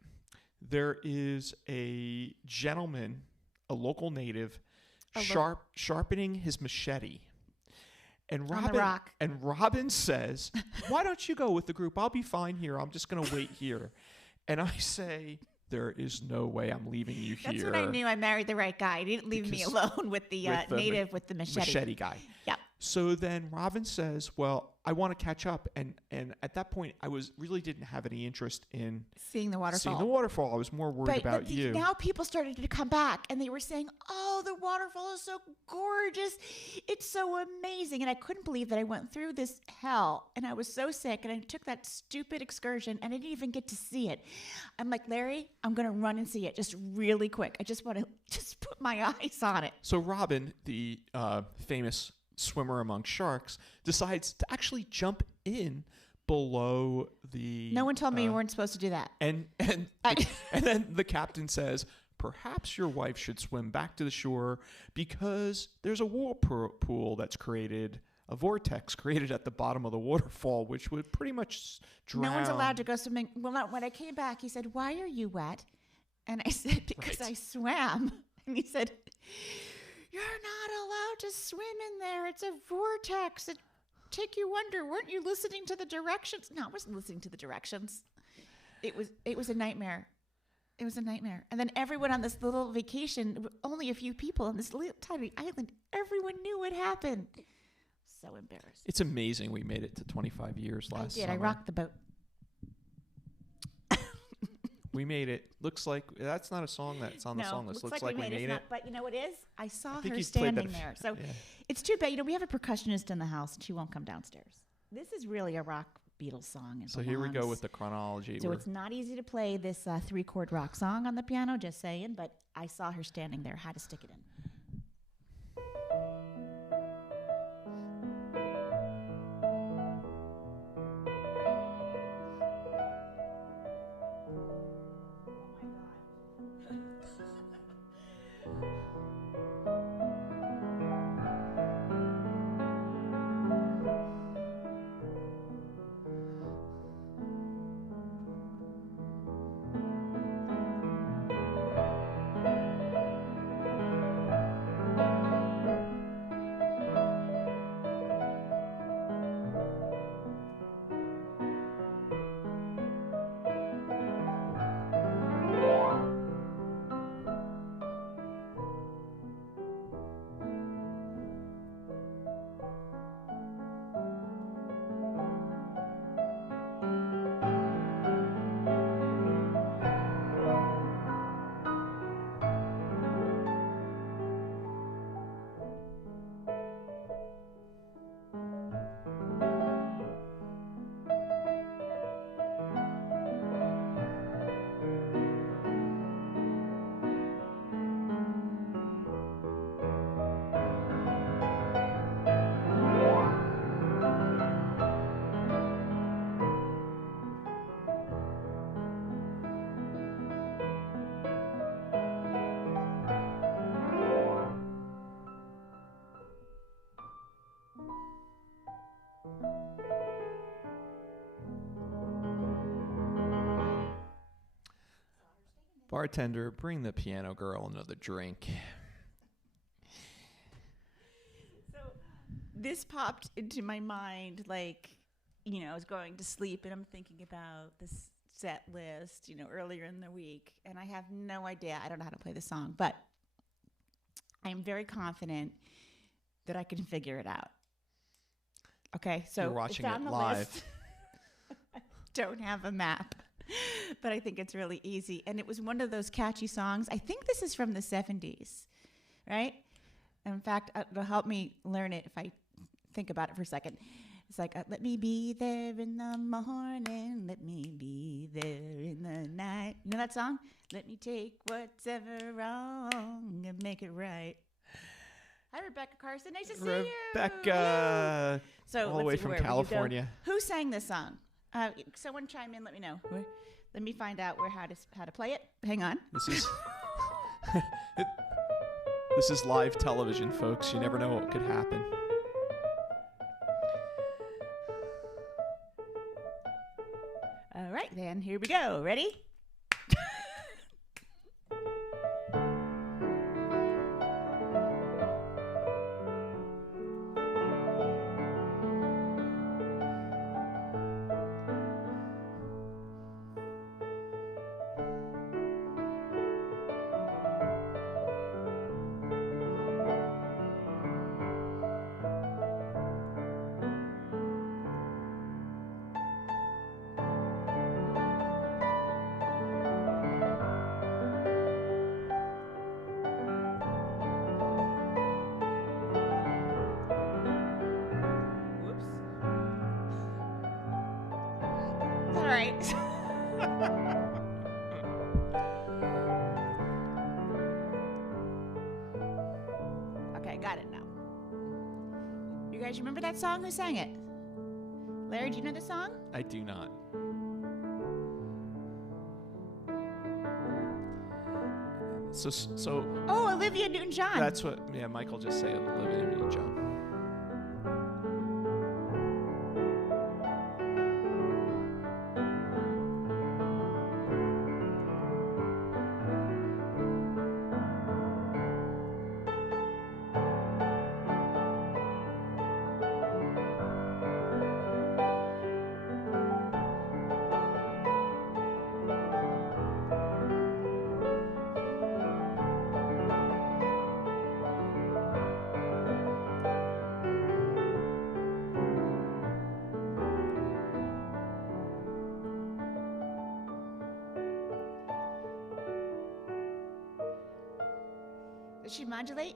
there is a gentleman, a local native, sharpening his machete. And Robin says, why don't you go with the group? I'll be fine here. I'm just going to wait here. And I say, there is no way I'm leaving you here. That's when I knew I married the right guy. He didn't leave me alone with the native with the machete. Machete guy. Yep. So then Robin says, well, I want to catch up. And at that point, I really didn't have any interest in seeing the waterfall. I was more worried about you. Now people started to come back and they were saying, oh, the waterfall is so gorgeous. It's so amazing. And I couldn't believe that I went through this hell and I was so sick and I took that stupid excursion and I didn't even get to see it. I'm like, Larry, I'm going to run and see it just really quick. I just want to just put my eyes on it. So Robin, the famous swimmer among sharks, decides to actually jump in below the... No one told me you weren't supposed to do that. And then the captain says, perhaps your wife should swim back to the shore because there's a whirlpool that's created, a vortex created at the bottom of the waterfall, which would pretty much drown. No one's allowed to go swimming. Well, no, when I came back, he said, "Why are you wet?" And I said, "Because I swam." And he said, "You're not allowed to swim in there. It's a vortex. It take you under. Weren't you listening to the directions?" No, I wasn't listening to the directions. It was a nightmare. It was a nightmare. And then everyone on this little vacation, only a few people on this little tiny island, everyone knew what happened. So embarrassed. It's amazing we made it to 25 years last summer. I rocked the boat. We made it. Looks like that's not a song that's on the song list. Looks like we made it. But you know what is? I saw her standing there. So it's too bad. We have a percussionist in the house, and she won't come downstairs. This is really a rock Beatles song. So here we go with the chronology. So it's not easy to play this 3-chord rock song on the piano, just saying. But I saw her standing there. Had to stick it in. Bartender, bring the piano girl another drink. So this popped into my mind, like, I was going to sleep and I'm thinking about this set list, earlier in the week, and I have no idea. I don't know how to play the song, but I'm very confident that I can figure it out. Okay, so you're watching it's it on the live. List. I don't have a map. But I think it's really easy. And it was one of those catchy songs. I think this is from the 70s, right? In fact, it'll help me learn it if I think about it for a second. It's like, let me be there in the morning. Let me be there in the night. You know that song? Let me take what's ever wrong and make it right. Hi, Rebecca Carson. Nice to see you. Rebecca. So all the way from California. Who sang this song? Someone chime in. Let me know. Let me find out how to play it. Hang on. This is this is live television, folks. You never know what could happen. All right, then. Here we go. Ready? Okay, got it now. You guys remember that song? Who sang it? Larry, do you know the song? I do not. So. Oh, Olivia Newton-John. That's what. Yeah, Michael just said Olivia Newton-John. Does she modulate?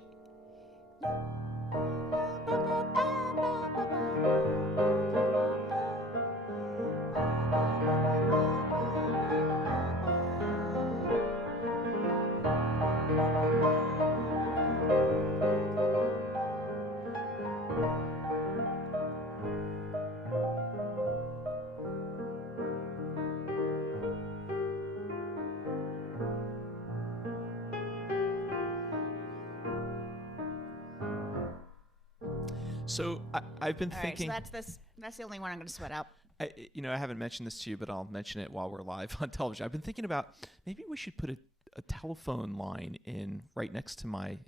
So I've been thinking. All right, so that's the only one I'm going to sweat out. I haven't mentioned this to you, but I'll mention it while we're live on television. I've been thinking about maybe we should put a telephone line in right next to my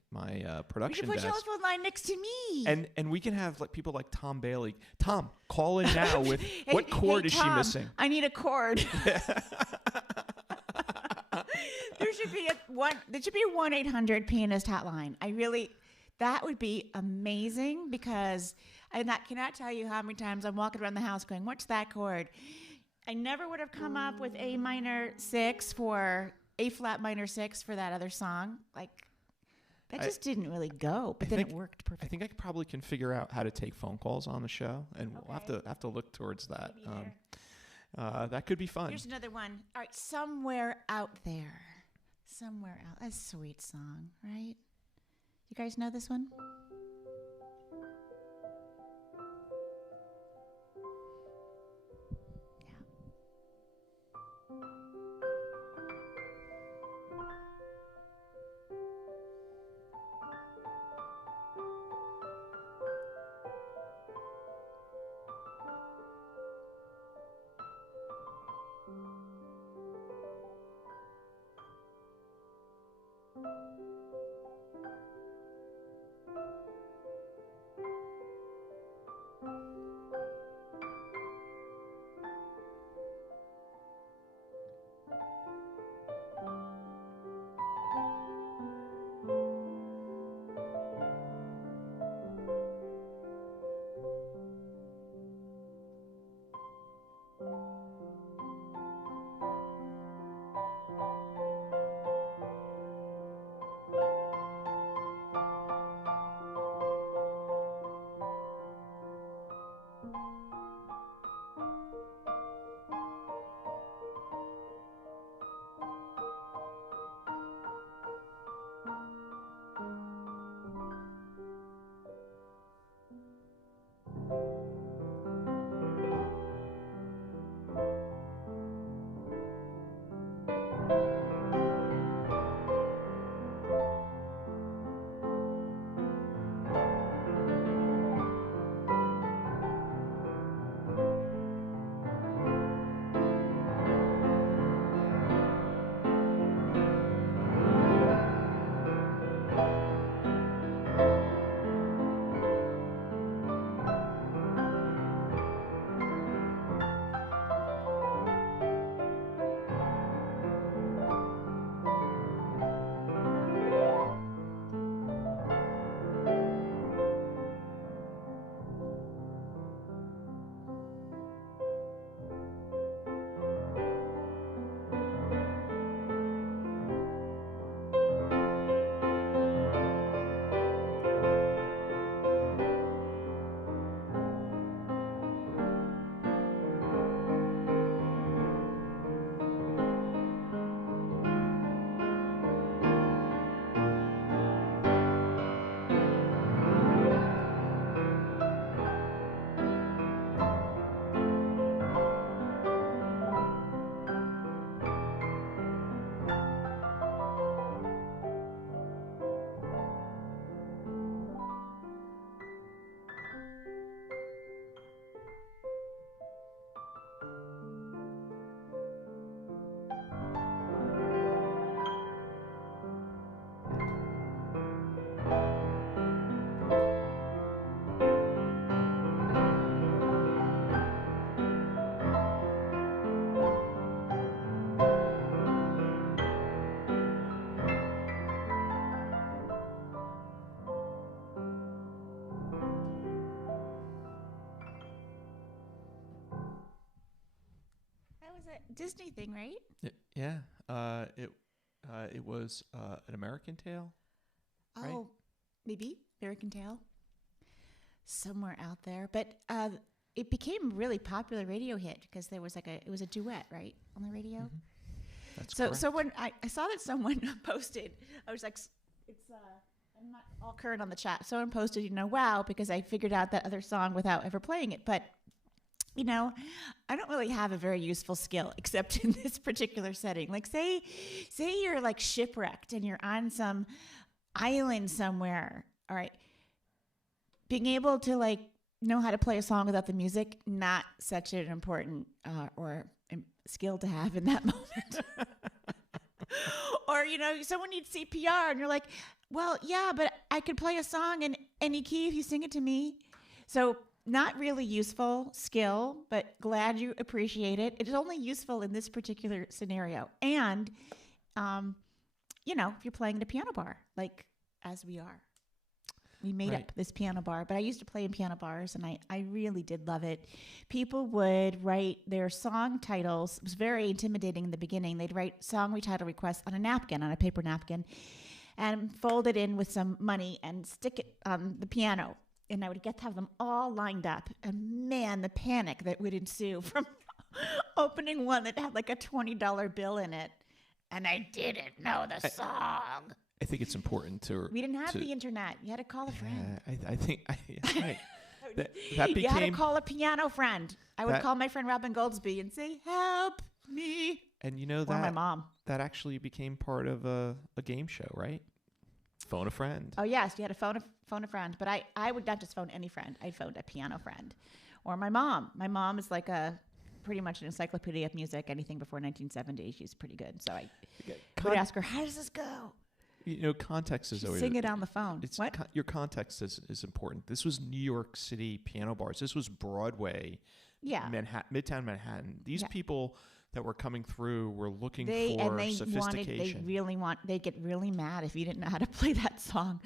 production You can put desk. a telephone line next to me. And we can have like people like Tom Bailey. Tom, call in now with what chord is Tom, she missing? I need a chord. There should be a 1-800 pianist hotline. That would be amazing because I cannot tell you how many times I'm walking around the house going, what's that chord? I never would have come up with A flat minor 6 for that other song. Like, that just didn't really go, but then it worked perfectly. I think I probably can figure out how to take phone calls on the show, and we'll have to look towards that. That could be fun. Here's another one. All right, Somewhere Out There. Somewhere Out. That's a sweet song, right? You guys know this one? Yeah. Disney thing, right? Yeah. It was an American Tail. Oh, Right? maybe American Tail. Somewhere out there. But it became a really popular radio hit because there was it was a duet, right, on the radio? Mm-hmm. That's So correct. so when I saw that someone posted, I was like, it's I'm not all current on the chat. Someone posted, wow, because I figured out that other song without ever playing it. But I don't really have a very useful skill except in this particular setting. Like say you're like shipwrecked and you're on some island somewhere. All right. Being able to like know how to play a song without the music, not such an important skill to have in that moment. Or, someone needs CPR and you're like, well, yeah, but I could play a song in any key if you sing it to me. So not really useful skill, but glad you appreciate it. It is only useful in this particular scenario. And, if you're playing at a piano bar, like as we are. We made up this piano bar, but I used to play in piano bars, and I really did love it. People would write their song titles. It was very intimidating in the beginning. They'd write song title requests on a paper napkin, and fold it in with some money and stick it on the piano. And I would get to have them all lined up. And man, the panic that would ensue from opening one that had like a $20 bill in it. And I didn't know the song. I think it's important to. We didn't have the internet. You had to call a friend. I think right. that became. You had to call a piano friend. I would call my friend Robin Goldsby and say, "Help me." And or my mom. That actually became part of a game show, right? Phone a friend. Oh yes, you had to phone a friend. But I would not just phone any friend. I phoned a piano friend, or my mom. My mom is like pretty much an encyclopedia of music. Anything before 1970, she's pretty good. So I would ask her, "How does this go?" Context is always. Sing it on the phone. What? Your context is important. This was New York City piano bars. This was Broadway. Yeah. Midtown Manhattan. These people that were coming through were looking for sophistication. They'd get really mad if you didn't know how to play that song.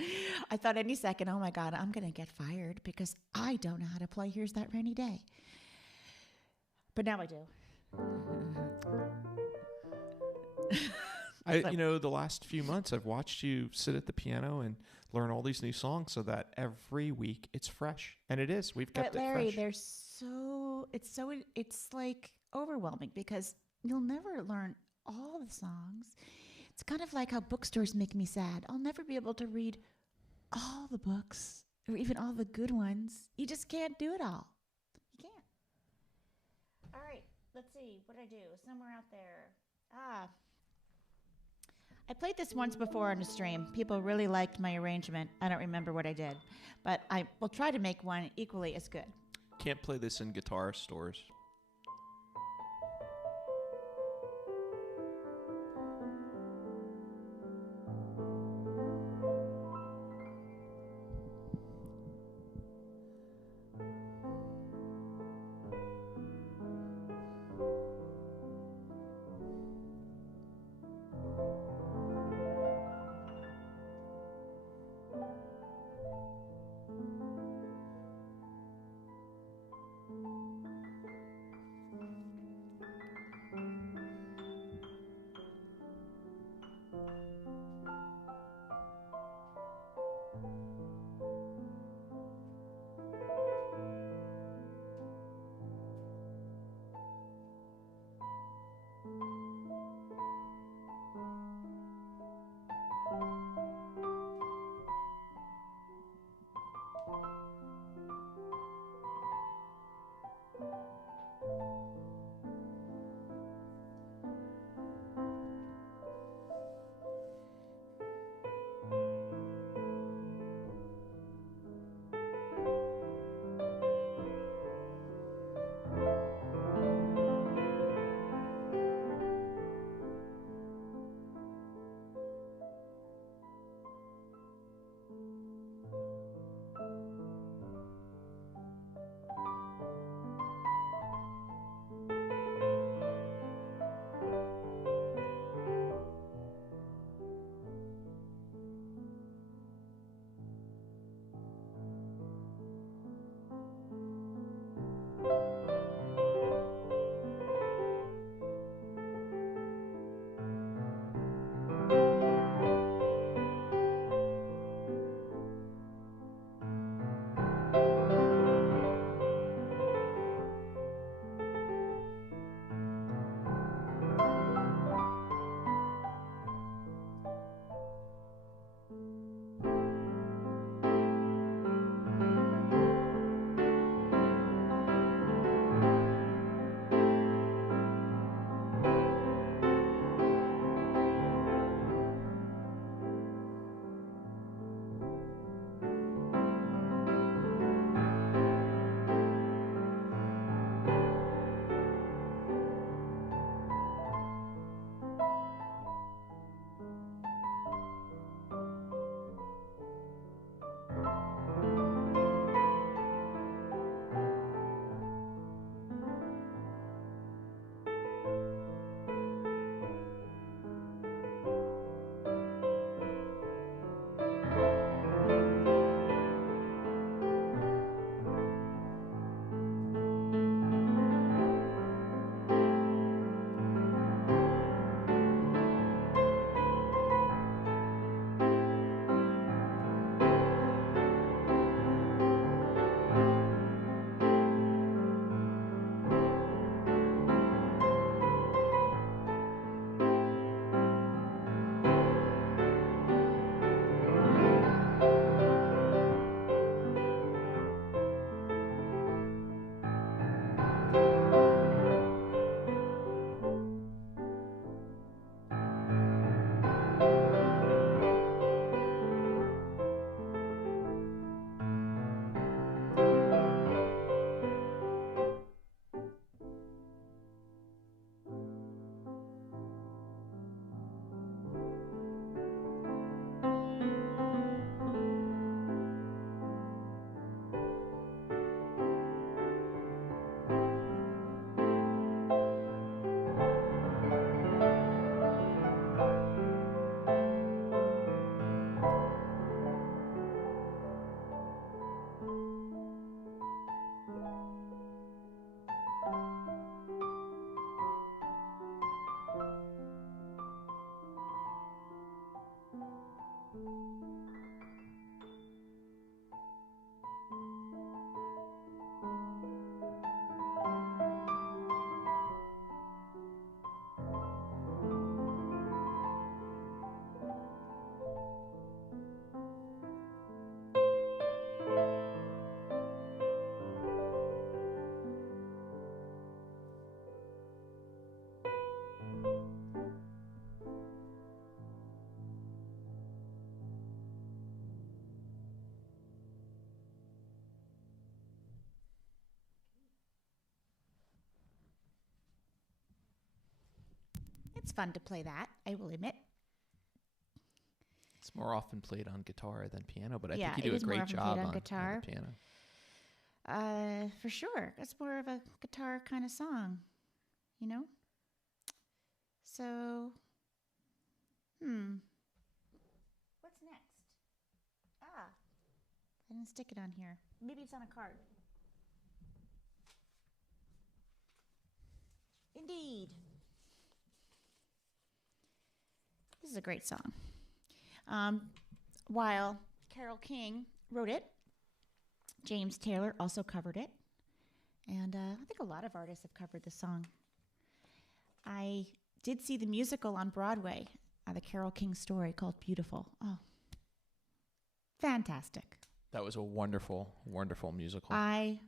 I thought any second, oh my God, I'm going to get fired because I don't know how to play Here's That Rainy Day. But now I do. The last few months I've watched you sit at the piano and learn all these new songs so that every week it's fresh. And it is. We've kept it fresh. Larry, it's like overwhelming because you'll never learn all the songs. It's kind of like how bookstores make me sad. I'll never be able to read all the books or even all the good ones. You just can't do it all. You can't. All right. Let's see. What did I do? Somewhere out there. I played this once before on a stream. People really liked my arrangement. I don't remember what I did, but I will try to make one equally as good. Can't play this in guitar stores. fun to play that, I will admit. It's more often played on guitar than piano, but I Yeah, think you do it a is more great often job played on on guitar. the piano. For sure. It's more of a guitar kind of song, you know? So, what's next? I didn't stick it on here. Maybe it's on a card. Indeed. This is a great song. While Carole King wrote it, James Taylor also covered it. And I think a lot of artists have covered this song. I did see the musical on Broadway, the Carole King story called Beautiful. Oh, fantastic. That was a wonderful, wonderful musical. I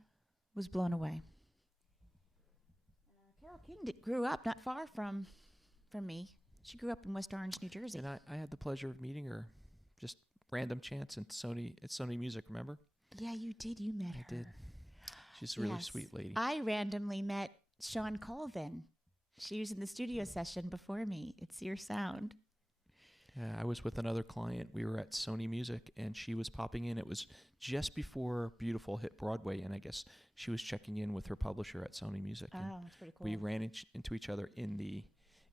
was blown away. Carole King grew up not far from me. She grew up in West Orange, New Jersey. And I had the pleasure of meeting her, just random chance at Sony Music, remember? Yeah, you did. You met her. I did. She's a really sweet lady. I randomly met Sean Colvin. She was in the studio session before me. It's Your Sound. Yeah, I was with another client. We were at Sony Music, and she was popping in. It was just before Beautiful hit Broadway, and I guess she was checking in with her publisher at Sony Music. Oh, that's pretty cool. We ran into each other in the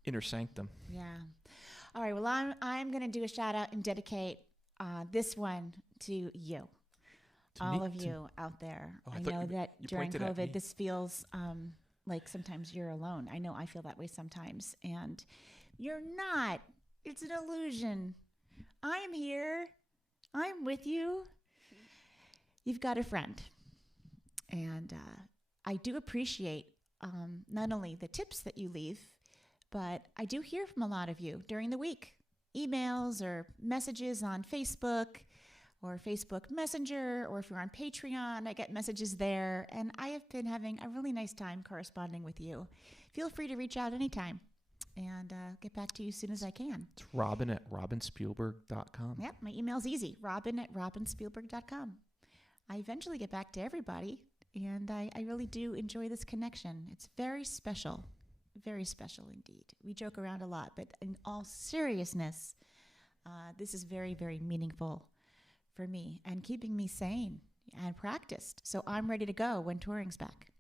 inner sanctum. Yeah. All right. Well, I'm going to do a shout out and dedicate this one to you. All of you out there. Oh, I know that during pointed at me. COVID, this feels like sometimes you're alone. I know I feel that way sometimes. And you're not. It's an illusion. I'm here. I'm with you. You've got a friend. And I do appreciate not only the tips that you leave, but I do hear from a lot of you during the week. Emails or messages on Facebook or Facebook Messenger, or if you're on Patreon, I get messages there. And I have been having a really nice time corresponding with you. Feel free to reach out anytime, and get back to you as soon as I can. It's Robin at robinspielberg.com. Yep, my email's easy, Robin at robinspielberg.com. I eventually get back to everybody, and I really do enjoy this connection. It's very special indeed. We joke around a lot, but in all seriousness, this is very, very meaningful for me and keeping me sane and practiced. So I'm ready to go when touring's back.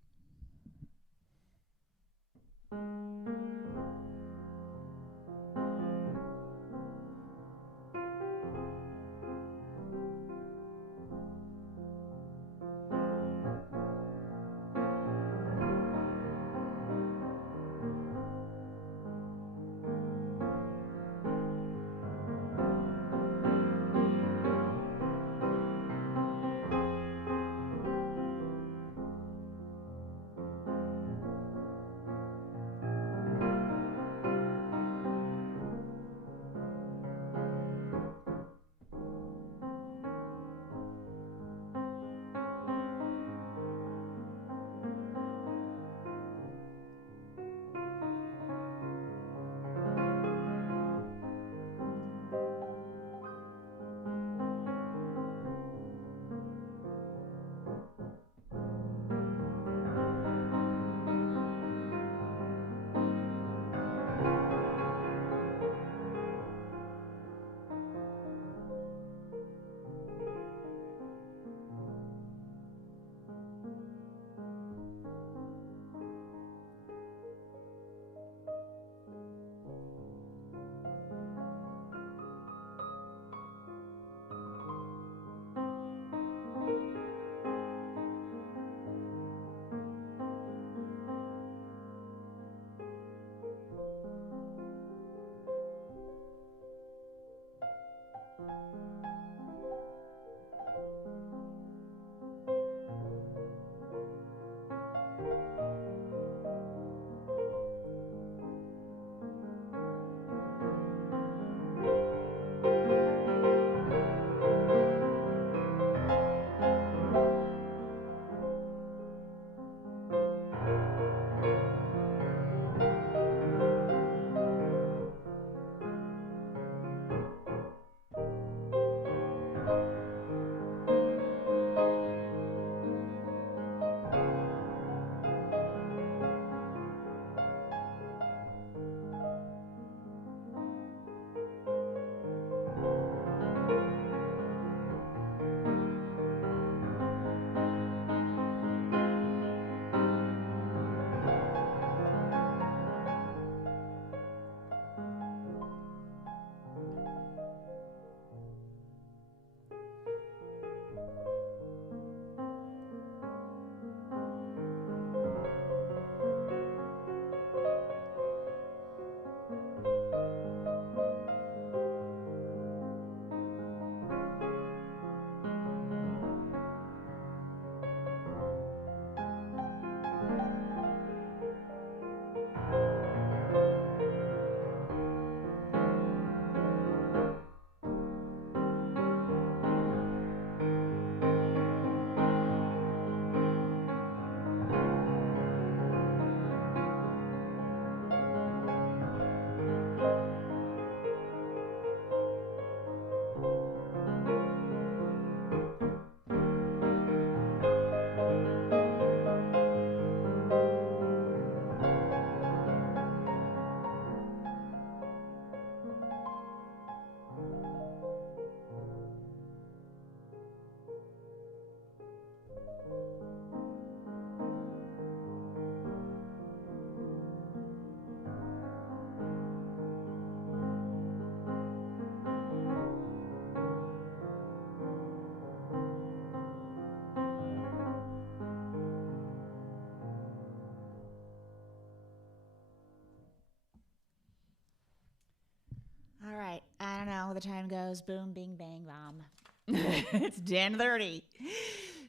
the time goes. Boom, bing, bang, bomb. It's 10:30.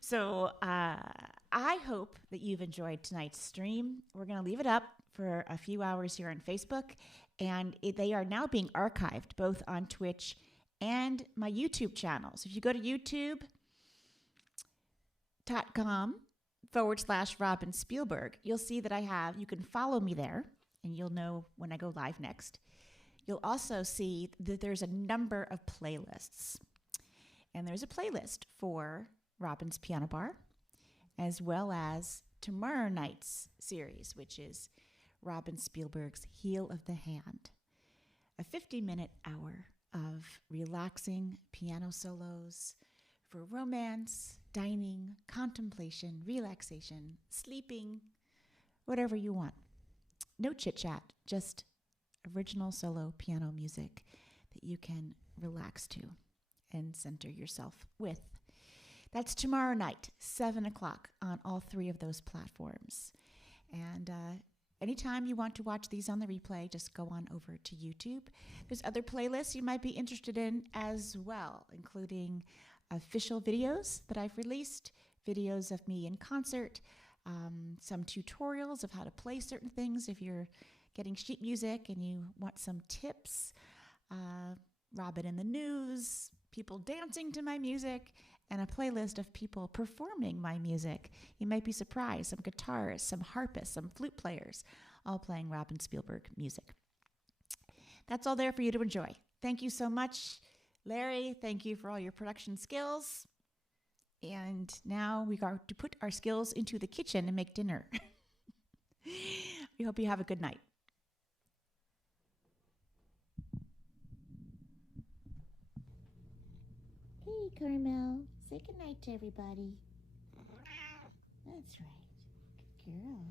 So I hope that you've enjoyed tonight's stream. We're going to leave it up for a few hours here on Facebook, and they are now being archived both on Twitch and my YouTube channel. So if you go to youtube.com/Robin Spielberg, you'll see that you can follow me there, and you'll know when I go live next. You'll also see that there's a number of playlists. And there's a playlist for Robin's Piano Bar, as well as tomorrow night's series, which is Robin Spielberg's Heel of the Hand, a 50-minute hour of relaxing piano solos for romance, dining, contemplation, relaxation, sleeping, whatever you want. No chit-chat, just original solo piano music that you can relax to and center yourself with. That's tomorrow night, 7 o'clock on all three of those platforms. And anytime you want to watch these on the replay, just go on over to YouTube. There's other playlists you might be interested in as well, including official videos that I've released, videos of me in concert, some tutorials of how to play certain things if you're getting sheet music and you want some tips, Robin in the News, people dancing to my music, and a playlist of people performing my music. You might be surprised, some guitarists, some harpists, some flute players, all playing Robin Spielberg music. That's all there for you to enjoy. Thank you so much, Larry. Thank you for all your production skills. And now we got to put our skills into the kitchen and make dinner. We hope you have a good night. Hey, Carmel. Say goodnight to everybody. That's right. Good girl.